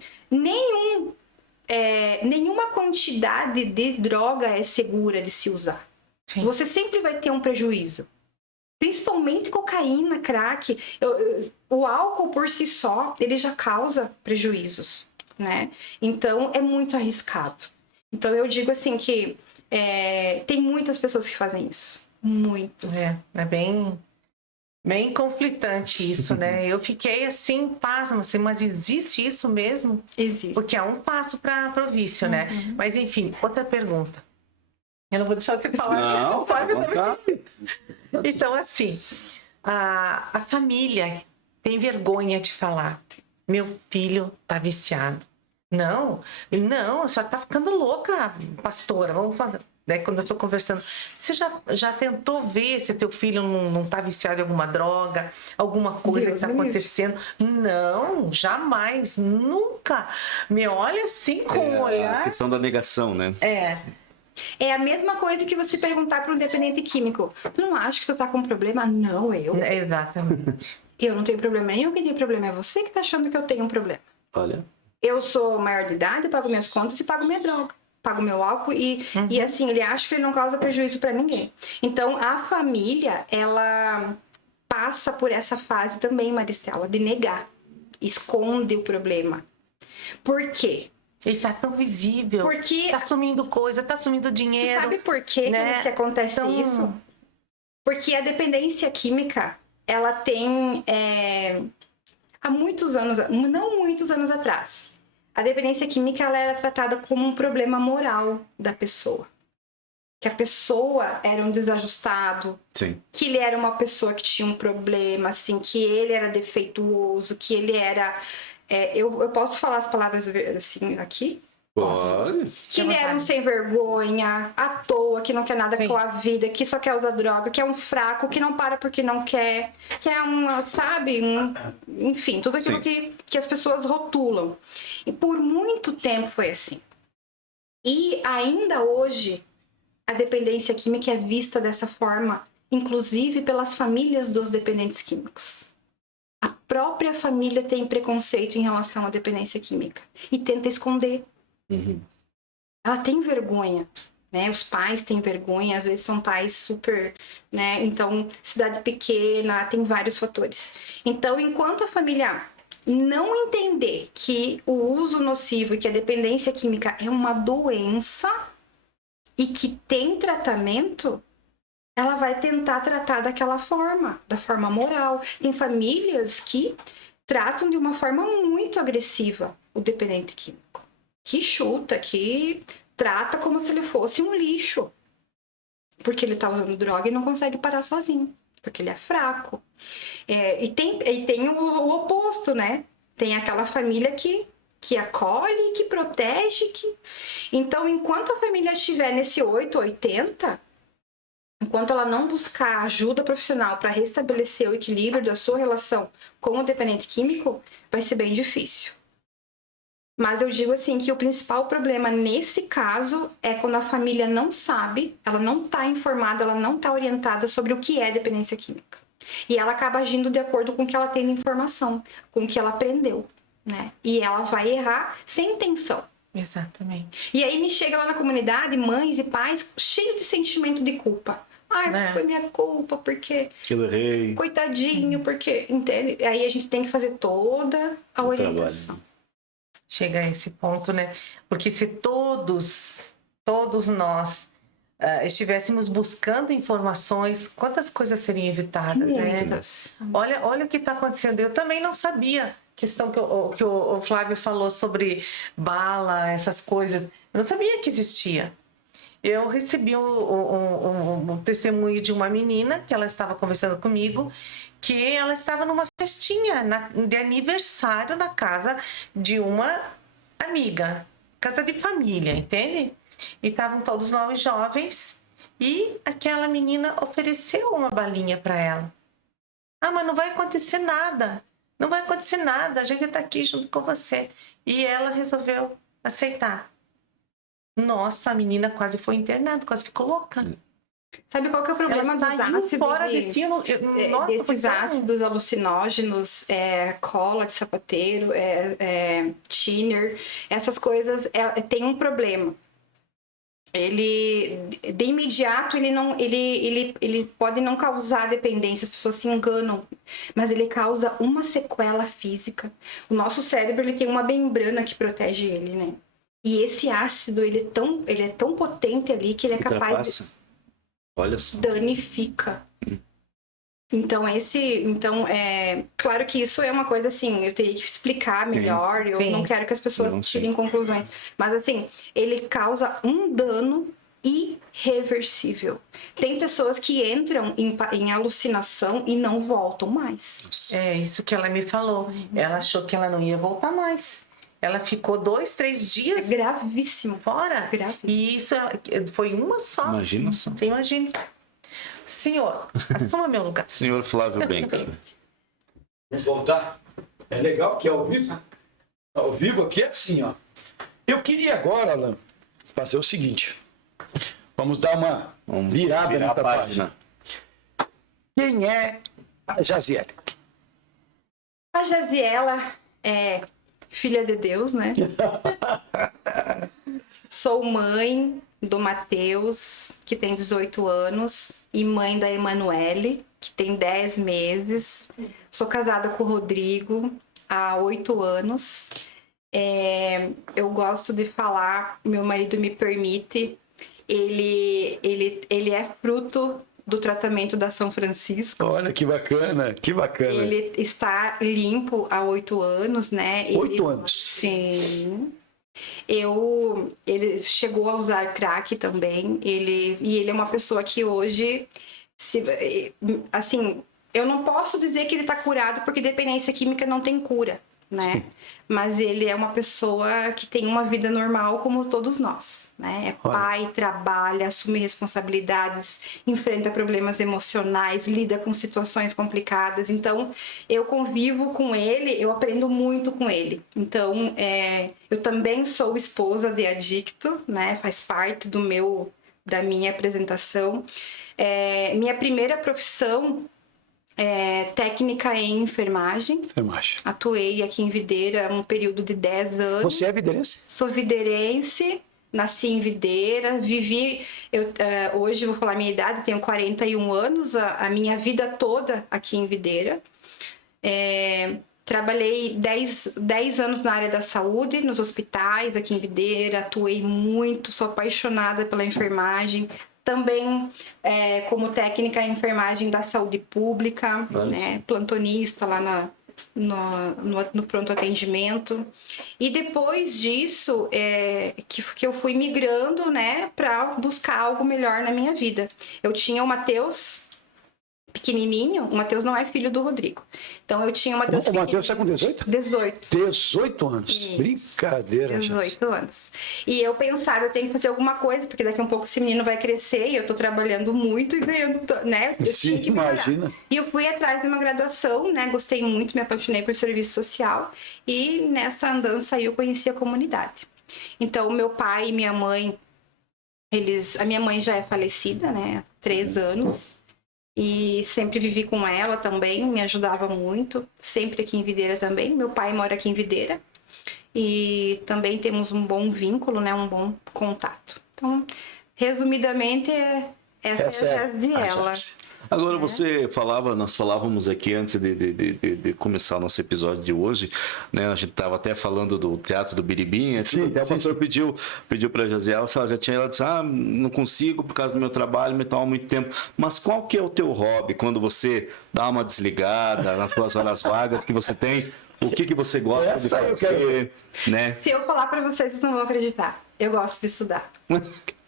nenhuma quantidade de droga é segura de se usar. Sim. Você sempre vai ter um prejuízo. Principalmente cocaína, crack. O álcool, por si só, ele já causa prejuízos, né? Então, é muito arriscado. Então, eu digo assim que tem muitas pessoas que fazem isso. Muitos. É bem conflitante isso, né? Eu fiquei assim, pasma, assim, mas existe isso mesmo? Existe. Porque é um passo para o vício, né? Mas enfim, outra pergunta. Eu não vou deixar você falar. Não, pode voltar. Então, assim, a família tem vergonha de falar. Meu filho tá viciado. Não, a senhora tá ficando louca, pastora. Vamos fazer. Né, quando eu tô conversando, você já tentou ver se o teu filho não tá viciado em alguma droga, alguma coisa que tá acontecendo? Não, jamais, nunca. Me olha assim com um olhar. A questão da negação, né? É a mesma coisa que você perguntar para um dependente químico. Tu não acha que tu tá com um problema? Não, eu. Exatamente. Eu não tenho problema nenhum. Quem tem problema é você que tá achando que eu tenho um problema. Olha. Eu sou maior de idade, pago minhas contas e pago minha droga. Pago meu álcool e assim, ele acha que ele não causa prejuízo para ninguém. Então, a família, ela passa por essa fase também, Maristela, de negar. Esconde o problema. Por quê? Ele tá tão visível. Porque tá sumindo coisa, tá sumindo dinheiro. Sabe por quê, né? que acontece isso? Porque a dependência química, ela tem há muitos anos, não muitos anos atrás, a dependência química ela era tratada como um problema moral da pessoa. Que a pessoa era um desajustado, Sim. Que ele era uma pessoa que tinha um problema, assim, que ele era defeituoso, que ele era... eu posso falar as palavras assim aqui? Pode. Que ele era um sem vergonha, à toa, que não quer nada com a vida, que só quer usar droga, que é um fraco, que não para porque não quer, que é enfim, tudo aquilo que as pessoas rotulam. E por muito tempo foi assim. E ainda hoje, a dependência química é vista dessa forma, inclusive pelas famílias dos dependentes químicos. A própria família tem preconceito em relação à dependência química e tenta esconder. Ela tem vergonha, né? Os pais têm vergonha, às vezes são pais super, né? Então, cidade pequena, tem vários fatores. Então, enquanto a família não entender que o uso nocivo e que a dependência química é uma doença e que tem tratamento, ela vai tentar tratar daquela forma, da forma moral. Tem famílias que tratam de uma forma muito agressiva o dependente químico. Que chuta, que trata como se ele fosse um lixo. Porque ele tá usando droga e não consegue parar sozinho. Porque ele é fraco. E tem o oposto, né? Tem aquela família que acolhe, que protege. Então, enquanto a família estiver nesse 880, enquanto ela não buscar ajuda profissional para restabelecer o equilíbrio da sua relação com o dependente químico, vai ser bem difícil. Mas eu digo assim que o principal problema nesse caso é quando a família não sabe, ela não está informada, ela não está orientada sobre o que é dependência química. E ela acaba agindo de acordo com o que ela tem de informação, com o que ela aprendeu, né? E ela vai errar sem intenção. Exatamente. E aí me chega lá na comunidade, mães e pais, cheio de sentimento de culpa. Foi minha culpa, porque... Eu errei. Coitadinho, porque... Entende? Aí a gente tem que fazer toda a orientação. Chega a esse ponto, né? Porque se todos nós estivéssemos buscando informações, quantas coisas seriam evitadas, né? Muitas. Olha o que está acontecendo. Eu também não sabia. Questão que o Flávio falou sobre bala, essas coisas. Eu não sabia que existia. Eu recebi um testemunho de uma menina que ela estava conversando comigo, que ela estava numa festinha de aniversário na casa de uma amiga, casa de família, entende? E estavam todos nós jovens e aquela menina ofereceu uma balinha para ela. Ah, mas não vai acontecer nada. Não vai acontecer nada, a gente está aqui junto com você. E ela resolveu aceitar. Nossa, a menina quase foi internada, quase ficou louca. Sabe qual que é o problema Ela dos saiu ácidos? fora desse... Nossa, Desses foi tão- ácidos alucinógenos, cola de sapateiro, thinner, essas coisas tem um problema. Ele de imediato ele pode não causar dependência, as pessoas se enganam, mas ele causa uma sequela física. O nosso cérebro ele tem uma membrana que protege ele, né? E esse ácido ele é tão potente ali que ele é capaz Ultrapassa. Olha só. de danifica. Então claro que isso é uma coisa assim, eu teria que explicar melhor, eu sim. não quero que as pessoas Não, sim. tirem conclusões, mas assim, ele causa um dano irreversível. Tem pessoas que entram em alucinação e não voltam mais. Nossa. É isso que ela me falou. Ela achou que ela não ia voltar mais. Ela ficou 2, 3 É dias gravíssimo, fora. gravíssimo. E isso foi uma só. Imagina só. Você imagina. Senhor, assuma meu lugar. Senhor Flávio Benck. Vamos voltar? É legal que é ao vivo. Ao vivo aqui é assim, ó. Eu queria agora, Alan, fazer o seguinte. Vamos dar uma Vamos virada virar nessa a página. Quem é a Jaziele? A Jaziela é filha de Deus, né? Sou mãe do Matheus, que tem 18 anos, e mãe da Emanuele, que tem 10 meses. Sou casada com o Rodrigo há 8 anos. Eu gosto de falar, meu marido me permite, ele é fruto do tratamento da São Francisco. Olha que bacana, que bacana. Ele está limpo há 8 anos, né? 8 anos? Sim. Ele chegou a usar crack também. Ele é uma pessoa que hoje, assim, eu não posso dizer que ele está curado porque dependência química não tem cura, né? Sim. Mas ele é uma pessoa que tem uma vida normal como todos nós, né? É Olha. pai, trabalha, assume responsabilidades, enfrenta problemas emocionais, lida com situações complicadas. Então, eu convivo com ele, eu aprendo muito com ele. Então, eu também sou esposa de adicto, né? Faz parte da minha apresentação. Minha primeira profissão técnica em enfermagem. Enfermagem. Atuei aqui em Videira um período de 10 anos. Você é viderense? Sou videirense, nasci em Videira, vivi... hoje vou falar a minha idade, tenho 41 anos, a minha vida toda aqui em Videira. Trabalhei 10 anos na área da saúde, nos hospitais aqui em Videira, atuei muito, sou apaixonada pela enfermagem. Também como técnica em enfermagem da saúde pública, né? Plantonista lá no pronto atendimento. E depois disso, que eu fui migrando, né, para buscar algo melhor na minha vida. Eu tinha o Matheus pequenininho, o Matheus não é filho do Rodrigo. Então eu tinha o Matheus O Matheus está com 18? 18. 18 anos. Isso. Brincadeira, gente. 18 anos. E eu pensava, eu tenho que fazer alguma coisa, porque daqui a um pouco esse menino vai crescer e eu tô trabalhando muito e ganhando, né? Eu Sim, tinha que melhorar. imagina. E eu fui atrás de uma graduação, né? Gostei muito, me apaixonei por serviço social e nessa andança aí eu conheci a comunidade. Então, meu pai e minha mãe, a minha mãe já é falecida, né? Há 3 anos. E sempre vivi com ela também, me ajudava muito, sempre aqui em Videira também. Meu pai mora aqui em Videira e também temos um bom vínculo, né? Um bom contato. Então, resumidamente, essa é a Jaziela. Agora né? você falava, nós falávamos aqui antes de começar o nosso episódio de hoje, né? A gente estava até falando do Teatro do Biribinha, Sim, até o sim, pastor sim. pediu para a Jaziela, se ela já tinha, ela disse, não consigo por causa do meu trabalho, me toma muito tempo. Mas qual que é o teu hobby quando você dá uma desligada nas tuas horas vagas que você tem? O que você gosta de Essa eu quero fazer, né? Se eu falar para vocês, vocês não vão acreditar. Eu gosto de estudar.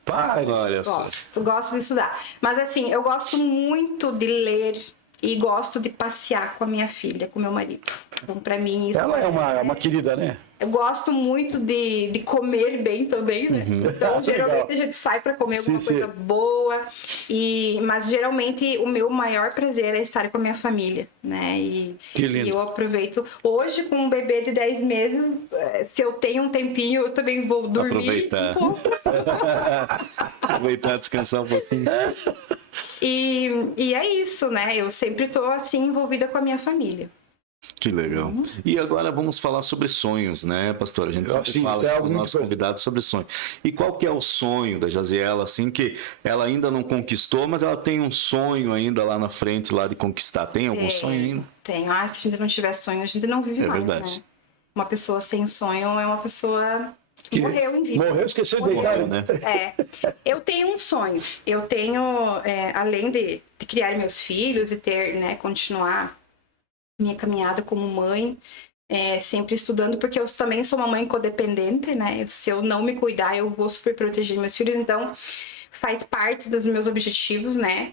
Pare. Olha só. Gosto de estudar. Mas assim, eu gosto muito de ler e gosto de passear com a minha filha, com meu marido. Então, para mim, isso Ela é uma querida, né? Eu gosto muito de comer bem também, né? Então, geralmente Legal. a gente sai para comer alguma Sim, coisa sim. boa. Mas geralmente o meu maior prazer é estar com a minha família, né? Que lindo. E eu aproveito. Hoje, com um bebê de 10 meses, se eu tenho um tempinho, eu também vou dormir Aproveitar. um pouco. Aproveitar, descansar um pouquinho. E é isso, né? Eu sempre tô assim envolvida com a minha família. Que legal. E agora vamos falar sobre sonhos, né, pastor? A gente sempre Sim, fala é com algo os muito nossos coisa. convidados sobre sonhos. E qual que é o sonho da Jaziela, assim, que ela ainda não conquistou, mas ela tem um sonho ainda lá na frente, lá de conquistar? Tem algum sonho ainda? Tem. Se a gente não tiver sonho, a gente não vive É mais, verdade. né? Uma pessoa sem sonho é uma pessoa que Que morreu em vida. Morreu, esqueceu de deitar, Morreu, né? né? Eu tenho um sonho. Eu tenho, além de criar meus filhos e ter, né, continuar minha caminhada como mãe, sempre estudando, porque eu também sou uma mãe codependente, né? Se eu não me cuidar, eu vou super proteger meus filhos. Então, faz parte dos meus objetivos, né?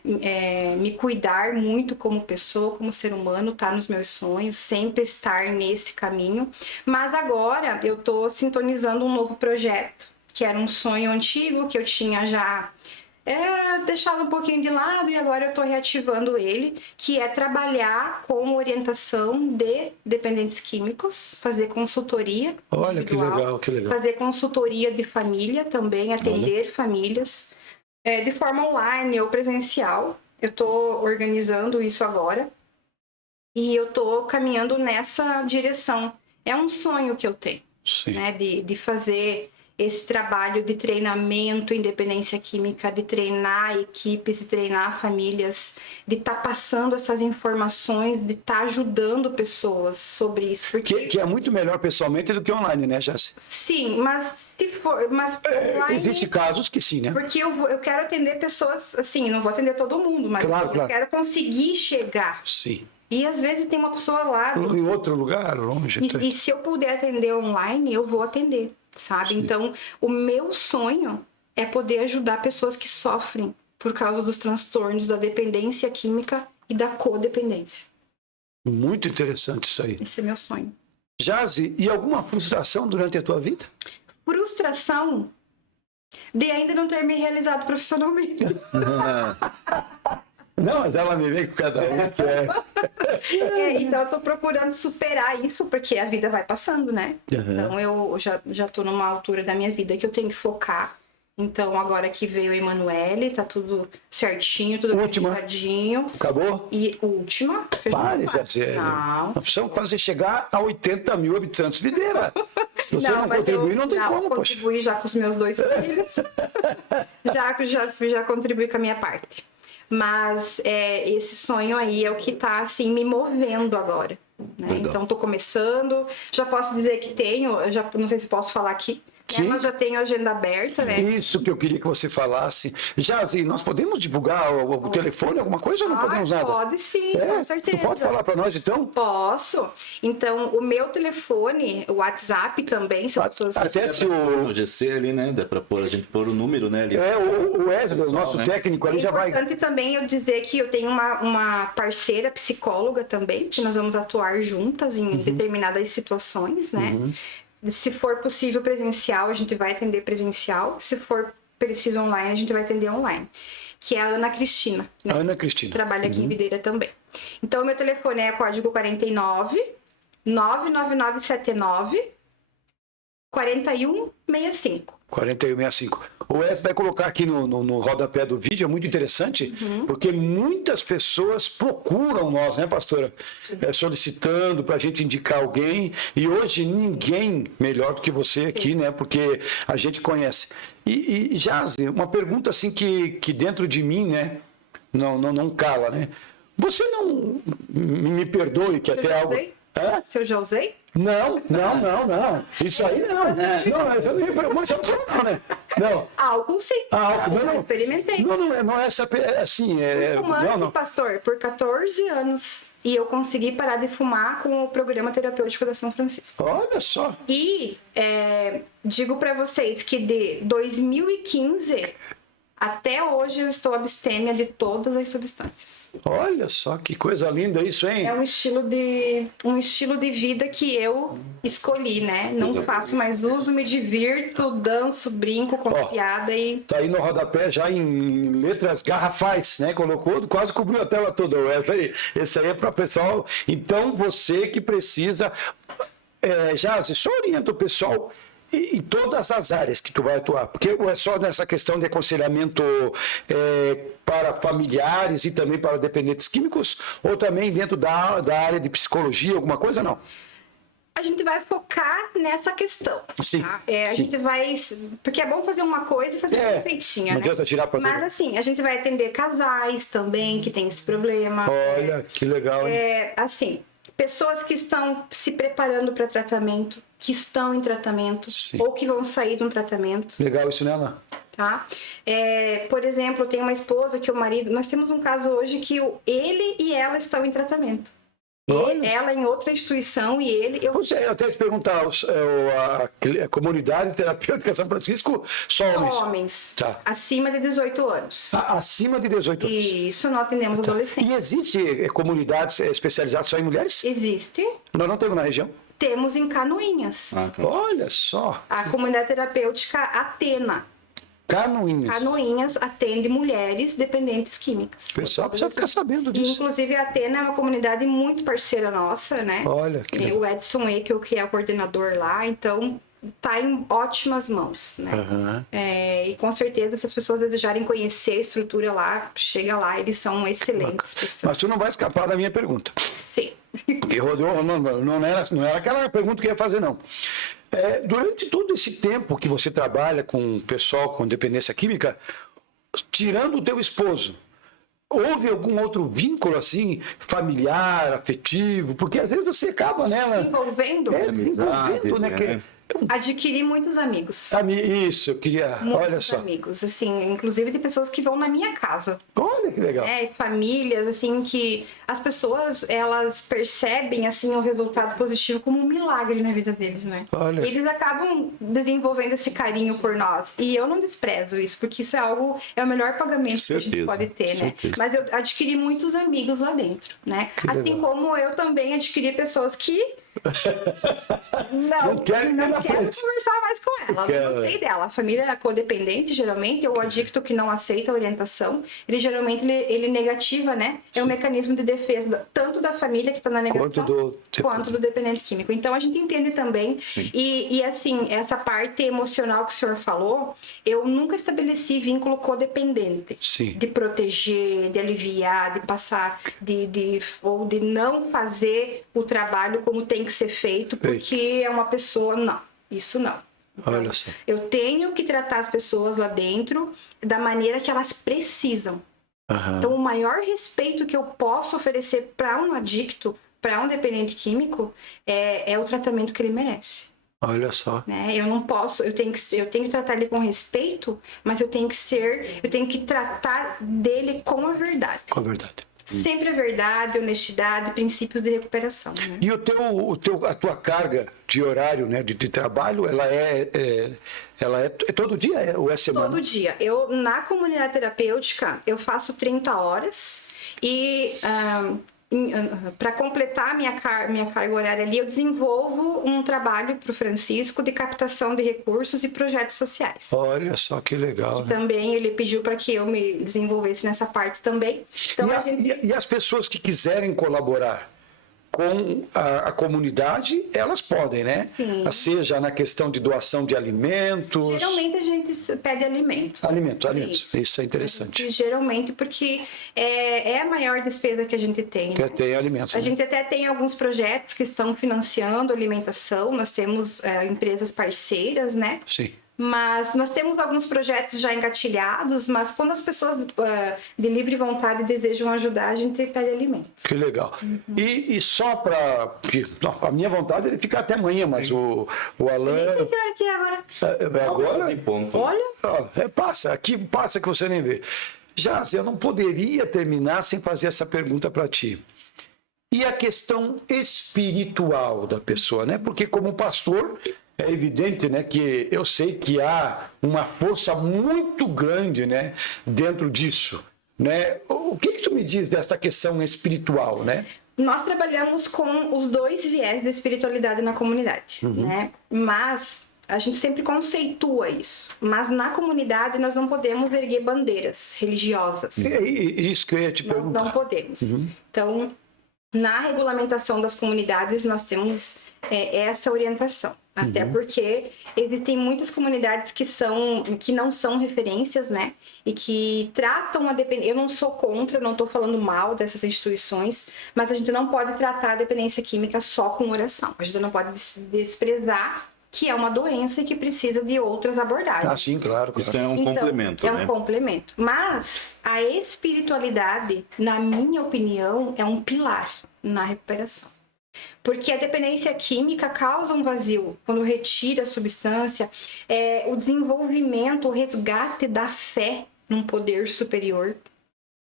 Me cuidar muito como pessoa, como ser humano, tá nos meus sonhos, sempre estar nesse caminho. Mas agora eu tô sintonizando um novo projeto, que era um sonho antigo que eu tinha já deixado um pouquinho de lado e agora eu tô reativando ele, que é trabalhar com orientação de dependentes químicos, fazer consultoria Olha que individual, legal, que legal. fazer consultoria de família também, atender famílias, de forma online ou presencial. Eu estou organizando isso agora e eu estou caminhando nessa direção. É um sonho que eu tenho, Sim. né, de fazer esse trabalho de treinamento em dependência química, de treinar equipes, de treinar famílias, de estar passando essas informações, de estar ajudando pessoas sobre isso. Porque... Que é muito melhor pessoalmente do que online, né, Jassi? Sim, mas se for... Mas online... Existem casos que sim, né? Porque eu quero atender pessoas, assim, não vou atender todo mundo, mas Claro, eu claro. quero conseguir chegar. Sim. E às vezes tem uma pessoa lá... Em outro lugar, longe. E se eu puder atender online, eu vou atender, sabe? Sim. Então, o meu sonho é poder ajudar pessoas que sofrem por causa dos transtornos da dependência química e da codependência. Muito interessante isso aí. Esse é meu sonho. Jazi, e alguma frustração durante a tua vida? Frustração de ainda não ter me realizado profissionalmente. Não, mas ela me vem com cada um que Então eu tô procurando superar isso, porque a vida vai passando, né? Então eu já tô numa altura da minha vida que eu tenho que focar. Então agora que veio a Emanuele, tá tudo certinho, tudo Última. organizadinho. Acabou? E última. Pare, Jazi. Não. Nós precisamos fazer chegar a 80 mil habitantes de Videira. Se você não mas contribuir, não tem como, poxa. contribuí já com os meus 2 filhos. já contribuí com a minha parte. Mas esse sonho aí é o que tá, assim, me movendo agora. Né? Então, tô começando. Já posso dizer que tenho, não sei se posso falar aqui, mas já tenho agenda aberta, né? Isso que eu queria que você falasse. Jazi, nós podemos divulgar o telefone, alguma coisa ou não podemos nada? Pode sim, com certeza. Tu pode falar para nós, então? Posso. Então, o meu telefone, o WhatsApp também, se as pessoas... Até se o... No GC ali, né? Dá pra a gente pôr o número, né? Ali. O Wesley, o Pessoal, nosso né? técnico ali, É já vai... importante também eu dizer que eu tenho uma parceira psicóloga também, que nós vamos atuar juntas em determinadas situações, né? Se for possível presencial, a gente vai atender presencial. Se for preciso online, a gente vai atender online. Que é a Ana Cristina, né? Ana Cristina. Trabalha aqui em Videira também. Então, meu telefone é código 49 99979 4165. 4165. O Wesley vai colocar aqui no rodapé do vídeo, é muito interessante, porque muitas pessoas procuram nós, né, pastora? Solicitando para a gente indicar alguém, e hoje ninguém melhor do que você aqui, né? Porque a gente conhece. E Jazi, uma pergunta assim que dentro de mim, né? não cala, né? Você não me perdoe que até algo... Hã? Se eu já usei? Não. Isso aí não. Não, eu não me pergunto, não, né? Não. Álcool sim. Álcool, Eu não. experimentei. Não é essa, assim, Fui fumante, não. pastor, por 14 anos. E eu consegui parar de fumar com o programa terapêutico da São Francisco. Olha só. E digo para vocês que de 2015 até hoje eu estou abstêmia de todas as substâncias. Olha só que coisa linda isso, hein? É um estilo de vida que eu escolhi, né? Não Exato. faço mais uso, me divirto, danço, brinco com piada e... Tá aí no rodapé já em letras garrafais, né? Colocou, quase cobriu a tela toda, Wesley. Esse aí é para o pessoal. Então, você que precisa... Jazi, só orienta o pessoal em todas as áreas que tu vai atuar, porque é só nessa questão de aconselhamento para familiares e também para dependentes químicos, ou também dentro da área de psicologia, alguma coisa, não? A gente vai focar nessa questão. Sim. Tá? Sim. A gente vai... Porque é bom fazer uma coisa e fazer perfeitinha, não né? adianta tirar para Mas assim, a gente vai atender casais também que tem esse problema. Olha, que legal, hein? Assim, pessoas que estão se preparando para tratamento, que estão em tratamento, Sim. ou que vão sair de um tratamento. Legal isso, né, Ana? Tá? Por exemplo, eu tenho uma esposa que o marido... Nós temos um caso hoje que ele e ela estão em tratamento. Ela em outra instituição e ele... Eu até te perguntar, a comunidade terapêutica São Francisco, só homens? Homens, Tá. acima de 18 anos. Acima de 18 anos. Isso, não atendemos adolescentes. E existe comunidades especializadas só em mulheres? Existe. Nós não temos na região. Temos em Canoinhas. Olha só. A comunidade terapêutica Atena. Canoinhas. Canoinhas atende mulheres dependentes químicas. O pessoal precisa ficar sabendo disso. Inclusive, a Atena é uma comunidade muito parceira nossa, né? Olha. Que Tem o Edson Ekel, que é o coordenador lá, então tá em ótimas mãos, né? Uhum. E com certeza, se as pessoas desejarem conhecer a estrutura lá, chega lá, eles são excelentes profissionais. Mas tu não vai escapar da minha pergunta. Sim. Que rodou, não era aquela pergunta que eu ia fazer, não. Durante todo esse tempo que você trabalha com o pessoal com dependência química, tirando o teu esposo, houve algum outro vínculo assim, familiar, afetivo? Porque às vezes você acaba nela... Desenvolvendo, né? adquiri muitos amigos. Isso, eu queria... Olha só. Amigos, assim, inclusive de pessoas que vão na minha casa. Olha que legal. Famílias, assim, que as pessoas, elas percebem, assim, o resultado positivo como um milagre na vida deles, né? Olha. Eles acabam desenvolvendo esse carinho por nós. E eu não desprezo isso, porque isso é o melhor pagamento que a gente pode ter, né? Mas eu adquiri muitos amigos lá dentro, né? Assim como eu também adquiri pessoas que não quero conversar mais com ela, não gostei dela. A família codependente, geralmente, ou adicto que não aceita a orientação, ele geralmente ele negativa, né? É um mecanismo de defesa tanto da família que está na negação quanto do dependente químico. Então a gente entende também. E assim, essa parte emocional que o senhor falou, eu nunca estabeleci vínculo codependente. Sim. De proteger, de aliviar, de passar, ou de não fazer o trabalho como tem que ser feito, porque é uma pessoa... Não, isso não. Então, olha só. Eu tenho que tratar as pessoas lá dentro da maneira que elas precisam. Uhum. Então, o maior respeito que eu posso oferecer para um adicto, para um dependente químico, é o tratamento que ele merece. Olha só. Né? Eu não posso, eu tenho que tratar ele com respeito, mas eu tenho que tratar dele com a verdade. Com a verdade. Sempre a verdade, honestidade, princípios de recuperação. Né? E a tua carga de horário, né, de trabalho, ela é todo dia ou é semana? Todo dia. Eu, na comunidade terapêutica, eu faço 30 horas e... para completar minha carga horária ali, eu desenvolvo um trabalho para o Francisco de captação de recursos e projetos sociais. Olha só que legal. Né? Também ele pediu para que eu me desenvolvesse nessa parte também. Então, e as pessoas que quiserem colaborar com a comunidade, elas podem, né? Sim. Seja na questão de doação de alimentos. Geralmente a gente pede alimentos. Alimentos. Isso é interessante. Geralmente, porque é a maior despesa que a gente tem. Que né? tem alimentos. A gente até tem alguns projetos que estão financiando alimentação. Nós temos empresas parceiras, né? Sim. Mas nós temos alguns projetos já engatilhados, mas quando as pessoas de livre vontade desejam ajudar, a gente pede alimento. Que legal. E só para... A minha vontade é ficar até amanhã, mas o Alan... Que hora que é agora? Agora... Em ponto. Olha, Passa que você nem vê. Jazz, eu não poderia terminar sem fazer essa pergunta para ti. E a questão espiritual da pessoa, né? Porque como pastor, é evidente, né, que eu sei que há uma força muito grande, né, dentro disso, né? O que tu me diz dessa questão espiritual, né? nós trabalhamos com os dois viés da espiritualidade na comunidade, né? Mas a gente sempre conceitua isso. Mas na comunidade nós não podemos erguer bandeiras religiosas. É isso que eu ia te Nós perguntar. não podemos. Então, na regulamentação das comunidades, nós temos essa orientação. Até porque existem muitas comunidades que não são referências, né? E que tratam a dependência. Eu não sou contra, não estou falando mal dessas instituições, mas a gente não pode tratar a dependência química só com oração. A gente não pode desprezar que é uma doença e que precisa de outras abordagens. Ah, sim, claro. Isso é um complemento, é né? um complemento. Mas a espiritualidade, na minha opinião, é um pilar na recuperação. Porque a dependência química causa um vazio. Quando retira a substância, o desenvolvimento, o resgate da fé num poder superior.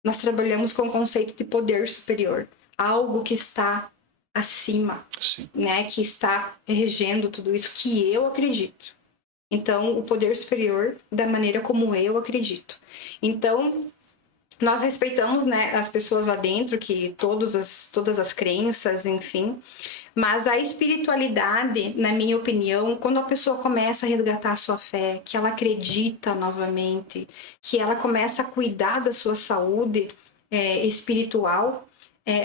Nós trabalhamos com o conceito de poder superior. Algo que está acima, né? Que está regendo tudo isso, que eu acredito. Então, o poder superior da maneira como eu acredito. Então, nós respeitamos, né, as pessoas lá dentro, que todas as crenças, enfim. Mas a espiritualidade, na minha opinião, quando a pessoa começa a resgatar a sua fé, que ela acredita novamente, que ela começa a cuidar da sua saúde espiritual,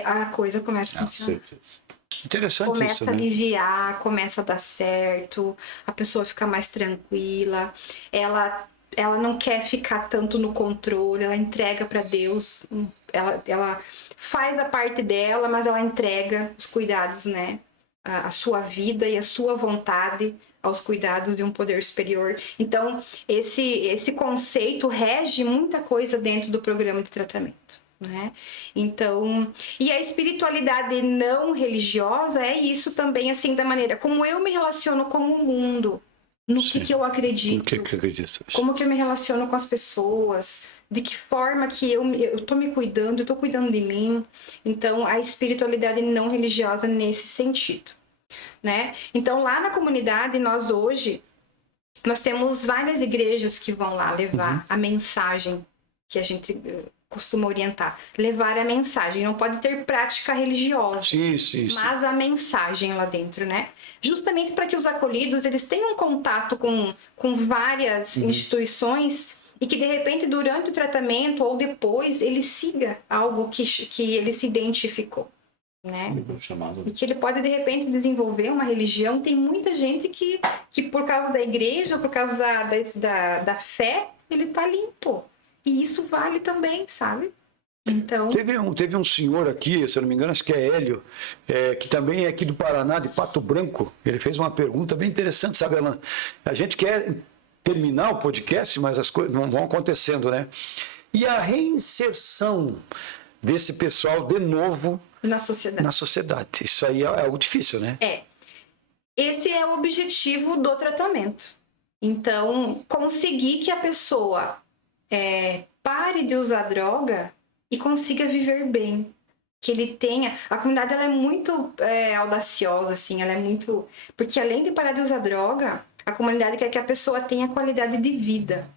a coisa começa a funcionar. Certeza. Interessante Começa isso, a né? aliviar, começa a dar certo, a pessoa fica mais tranquila, ela não quer ficar tanto no controle, ela entrega para Deus, ela faz a parte dela, mas ela entrega os cuidados, né? A sua vida e a sua vontade aos cuidados de um poder superior. Então, esse conceito rege muita coisa dentro do programa de tratamento. Né? Então, e a espiritualidade não religiosa é isso também, assim, da maneira como eu me relaciono com o mundo, no que eu acredito, como que eu me relaciono com as pessoas, de que forma que eu tô me cuidando, eu tô cuidando de mim. Então, a espiritualidade não religiosa nesse sentido, né? Então, lá na comunidade, nós temos várias igrejas que vão lá levar a mensagem que a gente costuma orientar, levar a mensagem, não pode ter prática religiosa, Sim. mas a mensagem lá dentro, né? Justamente para que os acolhidos eles tenham contato com várias instituições e que de repente durante o tratamento ou depois ele siga algo que ele se identificou, né? E que ele pode de repente desenvolver uma religião. Tem muita gente que por causa da igreja, por causa da fé, ele tá limpo. E isso vale também, sabe? Então... Teve um senhor aqui, se eu não me engano, acho que é Hélio, que também é aqui do Paraná, de Pato Branco. Ele fez uma pergunta bem interessante, sabe, Alan? A gente quer terminar o podcast, mas as coisas não vão acontecendo, né? E a reinserção desse pessoal, de novo, na sociedade. Isso aí é algo difícil, né? Esse é o objetivo do tratamento. Então, conseguir que a pessoa pare de usar droga e consiga viver bem, que ele tenha... A comunidade ela é muito audaciosa, assim, ela é muito... Porque além de parar de usar droga, a comunidade quer que a pessoa tenha qualidade de vida.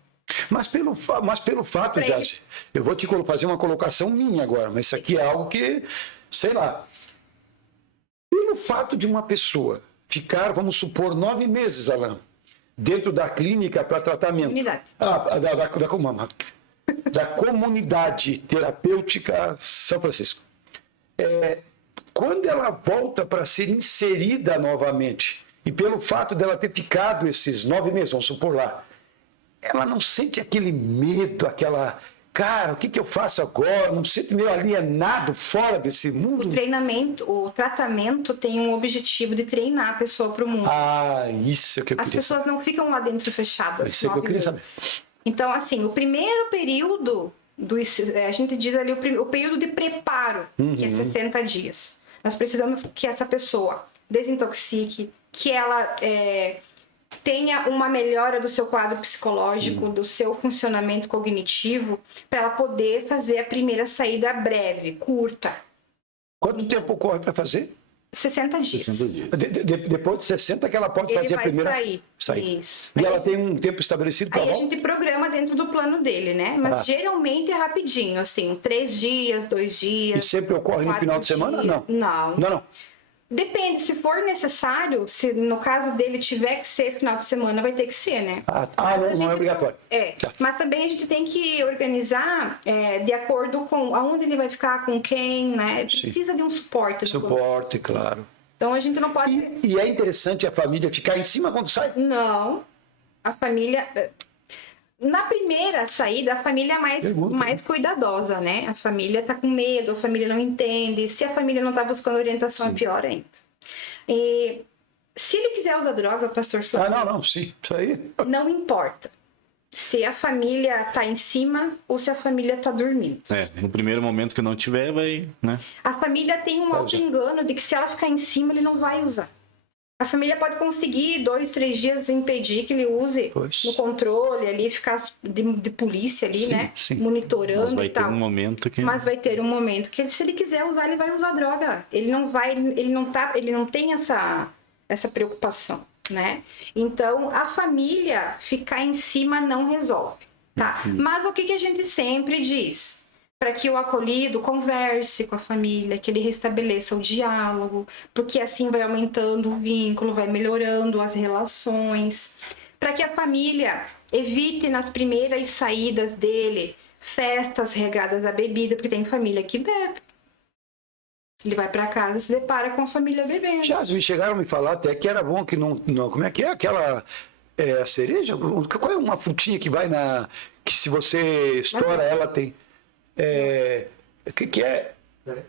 Mas pelo fato, Jazz, eu vou te fazer uma colocação minha agora, mas isso aqui é algo que, sei lá, pelo fato de uma pessoa ficar, vamos supor, 9 meses, Alan, dentro da clínica para tratamento. Da comunidade terapêutica São Francisco. Quando ela volta para ser inserida novamente, e pelo fato dela ter ficado esses 9 meses, vamos supor lá, ela não sente aquele medo, cara, o que eu faço agora? Não me sinto meio alienado fora desse mundo. O tratamento tem um objetivo de treinar a pessoa para o mundo. Ah, isso é que eu As queria pessoas não ficam lá dentro fechadas. Isso é que eu 9 queria meses. Então, assim, o primeiro período, a gente diz ali o período de preparo, que é 60 dias. Nós precisamos que essa pessoa desintoxique, que ela tenha uma melhora do seu quadro psicológico, do seu funcionamento cognitivo, para ela poder fazer a primeira saída breve, curta. Quanto tempo ocorre para fazer? 60 dias. 60 dias. Depois de 60 que ela pode Ele fazer a vai primeira... sair. Isso. E ela tem um tempo estabelecido para Aí a volta? gente programa dentro do plano dele, né? Mas geralmente é rapidinho, assim, 3 dias, 2 E dias. sempre ocorre no 4 final de semana? dias. Não. Não. Depende, se for necessário, se no caso dele tiver que ser final de semana, vai ter que ser, né? Não é obrigatório. Tá. Mas também a gente tem que organizar de acordo com aonde ele vai ficar, com quem, né? Precisa de um suporte. Suporte, claro. Então a gente não pode... E é interessante a família ficar em cima quando sai? Não. A família... Na primeira saída, a família é mais cuidadosa, né? A família tá com medo, a família não entende. Se a família não tá buscando orientação, é pior ainda. E se ele quiser usar droga, pastor Flávio... sim. Isso aí. Não importa se a família tá em cima ou se a família tá dormindo. No primeiro momento que não tiver, vai, né? A família tem um auto-engano de que se ela ficar em cima, ele não vai usar. A família pode conseguir 2, 3 dias impedir que ele use no controle ali, ficar de polícia ali, né? Monitorando Mas vai e tal. ter um momento que... Mas vai ter um momento que se ele quiser usar, ele vai usar droga. Ele não tem essa preocupação, né? Então, a família ficar em cima não resolve, tá? Mas o que a gente sempre diz? Para que o acolhido converse com a família, que ele restabeleça o diálogo, porque assim vai aumentando o vínculo, vai melhorando as relações, para que a família evite nas primeiras saídas dele festas regadas à bebida, porque tem família que bebe. Ele vai para casa e se depara com a família bebendo. Já me chegaram a me falar até que era bom que não como é que é aquela a cereja? Qual é uma frutinha que vai que se você estoura ela tem... que é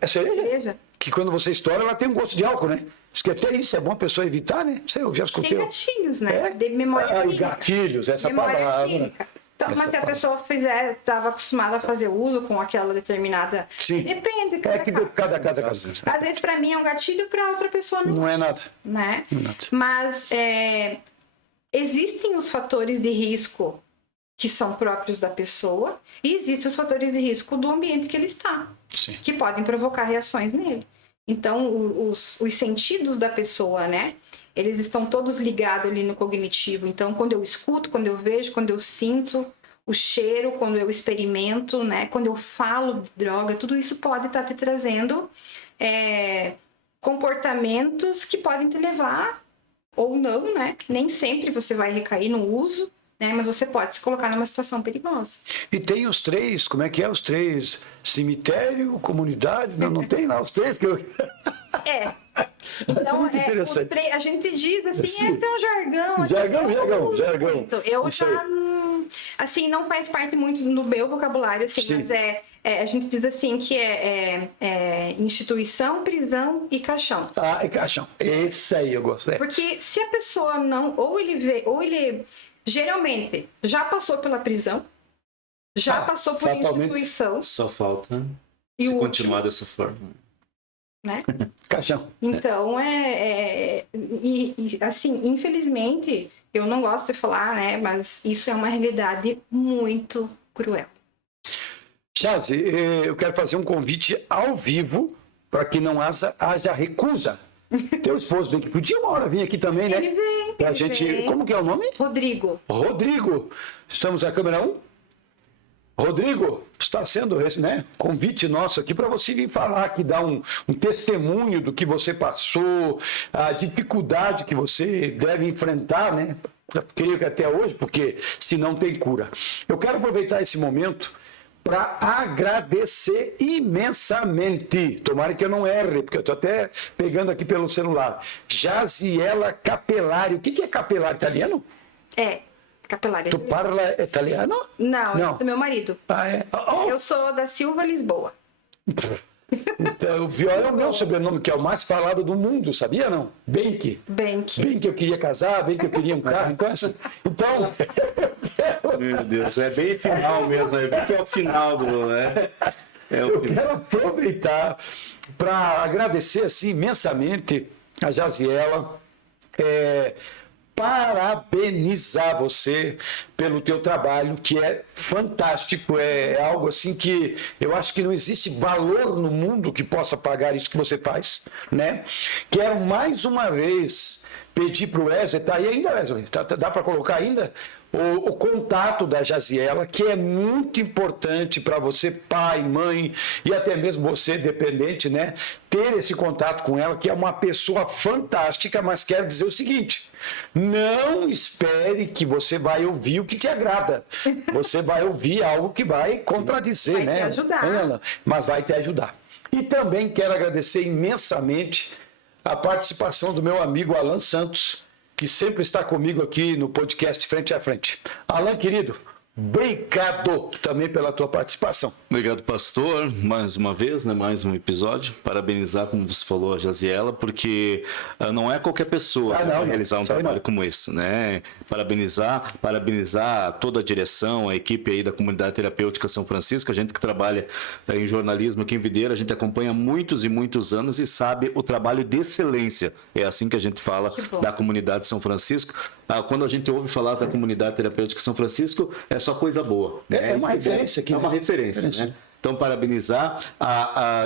cereja? Que quando você estoura, ela tem um gosto de álcool, né? Diz que até isso é bom a pessoa evitar, né? Eu já escutei. Tem gatilhos, né? De memória química. Gatilhos, essa memória palavra. Química. Então, mas se a pessoa estava acostumada a fazer uso com aquela determinada... Sim. Depende. Cada caso. Às vezes, para mim, é um gatilho, para outra pessoa não. Não é nada. Né? Não é nada. Mas existem os fatores de risco que são próprios da pessoa, e existem os fatores de risco do ambiente que ele está, que podem provocar reações nele. Então, os sentidos da pessoa, né? Eles estão todos ligados ali no cognitivo. Então, quando eu escuto, quando eu vejo, quando eu sinto o cheiro, quando eu experimento, né? Quando eu falo de droga, tudo isso pode estar te trazendo comportamentos que podem te levar ou não, né? Nem sempre você vai recair no uso, né? Mas você pode se colocar numa situação perigosa. E tem os 3, como é que é os 3? Cemitério, comunidade? Não tem lá os 3 que eu... Então, muito interessante. A gente diz assim, esse é um jargão. Jargão. Eu já, assim, não faz parte muito do meu vocabulário, assim, mas a gente diz assim que é instituição, prisão e caixão. É caixão. Esse aí eu gosto. Porque se a pessoa não, ou ele geralmente já passou pela prisão, já passou por instituição. Só falta e se continuar dessa forma. Né? Caixão. Então, assim, infelizmente, eu não gosto de falar, né? Mas isso é uma realidade muito cruel. Chazi, eu quero fazer um convite ao vivo para que não haja recusa. Teu esposo vem que podia uma hora vir aqui também, né? Ele vem. Pra gente. Como que é o nome? Rodrigo. Estamos na câmera 1? Rodrigo, está sendo convite nosso aqui para você vir falar aqui, dar um testemunho do que você passou, a dificuldade que você deve enfrentar, né? Creio que até hoje, porque se não tem cura. Eu quero aproveitar esse momento para agradecer imensamente. Tomara que eu não erre, porque eu estou até pegando aqui pelo celular. Jaziela Capelari. O que é Capelari? Italiano? Capellaria. Tu parla italiano? Não, Não. é do meu marido. Ah, é? Oh, Eu sou da Silva Lisboa. então, o Viola é o meu sobrenome, que é o mais falado do mundo, sabia não? Benck. Benck. Bem que eu queria casar, bem que eu queria um carro. Então, assim, então Meu Deus, é bem final mesmo, é bem que é o final do, né? É o eu final. quero aproveitar para agradecer assim, imensamente a Jaziela, parabenizar você pelo teu trabalho, que é fantástico, é algo assim que eu acho que não existe valor no mundo que possa pagar isso que você faz, né? Quero mais uma vez pedir para o Wesley, tá aí ainda, Wesley? Dá para colocar ainda? O contato da Jaziela, que é muito importante para você, pai, mãe e até mesmo você, dependente, né? Ter esse contato com ela, que é uma pessoa fantástica, mas quero dizer o seguinte: não espere que você vai ouvir o que te agrada. Você vai ouvir algo que vai contradizer, Vai né? te ajudar. Mas vai te ajudar. E também quero agradecer imensamente a participação do meu amigo Alan Santos, que sempre está comigo aqui no podcast Frente a Frente. Alan, querido, obrigado também pela tua participação. Obrigado, pastor, mais uma vez, né, mais um episódio. Parabenizar, como você falou, a Jaziela, porque não é qualquer pessoa que vai realizar um trabalho como esse, né? Parabenizar toda a direção, a equipe aí da Comunidade Terapêutica São Francisco, a gente que trabalha em jornalismo aqui em Videira, a gente acompanha há muitos e muitos anos e sabe o trabalho de excelência. É assim que a gente fala da Comunidade São Francisco. Quando a gente ouve falar da Comunidade Terapêutica São Francisco, é só coisa boa. Né? É uma referência aqui. É uma referência, né? Então, parabenizar,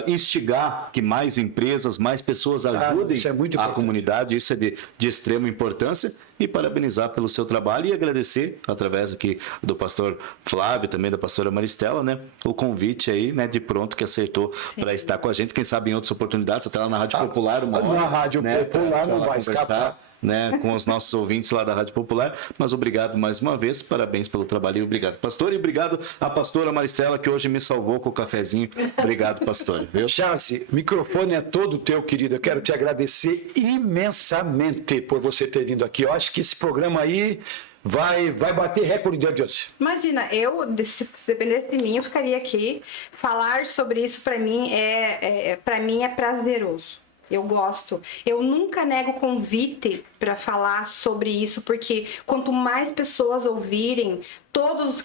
instigar que mais empresas, mais pessoas ajudem a comunidade, isso é de extrema importância, e parabenizar pelo seu trabalho e agradecer, através aqui do pastor Flávio, também da pastora Maristela, né, o convite aí, né, de pronto que acertou para estar com a gente, quem sabe em outras oportunidades, até lá na Rádio Popular, uma hora. Na Rádio Popular não vai escapar. Né, com os nossos ouvintes lá da Rádio Popular, mas obrigado mais uma vez, parabéns pelo trabalho e obrigado, pastor, e obrigado à pastora Maristela, que hoje me salvou com o cafezinho. Obrigado, pastor. Jazi, o microfone é todo teu, querido. Eu quero te agradecer imensamente por você ter vindo aqui. Eu acho que esse programa aí vai bater recorde de audiência. Imagina, se dependesse de mim, eu ficaria aqui. Falar sobre isso, para mim, é prazeroso. Eu gosto. Eu nunca nego convite para falar sobre isso, porque quanto mais pessoas ouvirem,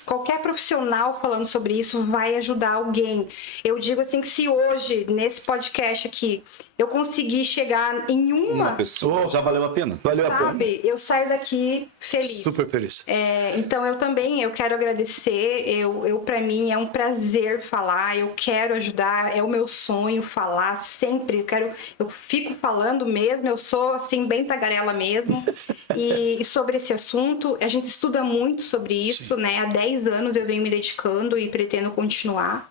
qualquer profissional falando sobre isso vai ajudar alguém. Eu digo assim que se hoje, nesse podcast aqui, eu conseguir chegar em uma pessoa, já valeu a pena. Valeu a pena. Eu saio daqui feliz. Super feliz. Então eu quero agradecer. Para mim é um prazer falar. Eu quero ajudar. É o meu sonho falar sempre. Eu fico falando mesmo. Eu sou assim bem tagarela mesmo. E sobre esse assunto, a gente estuda muito sobre isso, né? Há 10 anos eu venho me dedicando e pretendo continuar.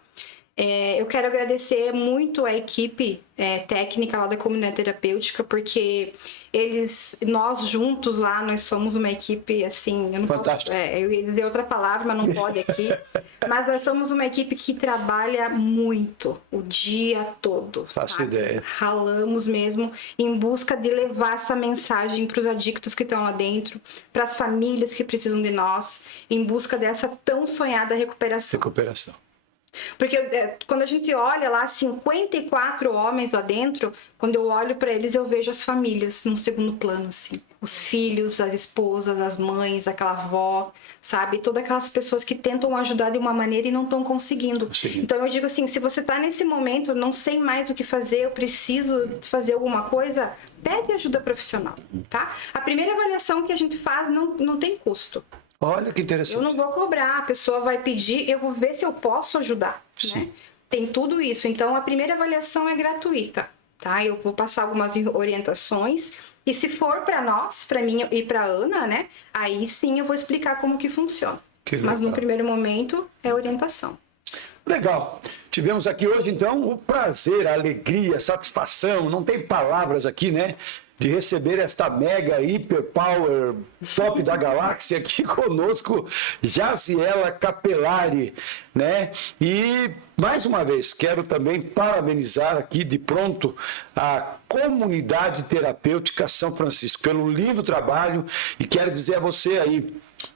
Eu quero agradecer muito a equipe técnica lá da Comunidade Terapêutica, porque nós juntos lá, nós somos uma equipe, assim, eu não fantástico. Eu ia dizer outra palavra, mas não pode aqui, mas nós somos uma equipe que trabalha muito, o dia todo. Faço ideia. Ralamos mesmo em busca de levar essa mensagem para os adictos que estão lá dentro, para as famílias que precisam de nós, em busca dessa tão sonhada recuperação. Porque quando a gente olha lá, 54 homens lá dentro, quando eu olho para eles, eu vejo as famílias num segundo plano, assim. Os filhos, as esposas, as mães, aquela avó, sabe? Todas aquelas pessoas que tentam ajudar de uma maneira e não estão conseguindo. Então eu digo assim, se você está nesse momento, não sei mais o que fazer, eu preciso fazer alguma coisa, pede ajuda profissional, tá? A primeira avaliação que a gente faz não tem custo. Olha que interessante. Eu não vou cobrar, a pessoa vai pedir, eu vou ver se eu posso ajudar. Sim. Né? Tem tudo isso. Então, a primeira avaliação é gratuita, tá? Eu vou passar algumas orientações e se for para nós, para mim e para Ana, né? Aí sim eu vou explicar como que funciona. Mas no primeiro momento é orientação. Legal. Tivemos aqui hoje, então, o prazer, a alegria, a satisfação, não tem palavras aqui, né? de receber esta mega, hiper power, top da galáxia aqui conosco, Jaziela Capelari, né? E, mais uma vez, quero também parabenizar aqui de pronto a Comunidade Terapêutica São Francisco pelo lindo trabalho, e quero dizer a você aí,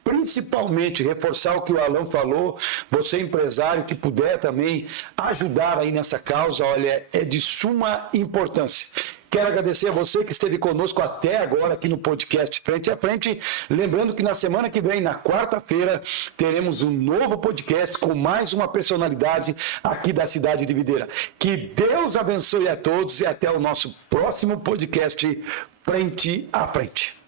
principalmente reforçar o que o Alan falou, você empresário que puder também ajudar aí nessa causa, olha, é de suma importância. Quero agradecer a você que esteve conosco até agora aqui no podcast Frente a Frente. Lembrando que na semana que vem, na quarta-feira, teremos um novo podcast com mais uma personalidade aqui da cidade de Videira. Que Deus abençoe a todos e até o nosso próximo podcast Frente a Frente.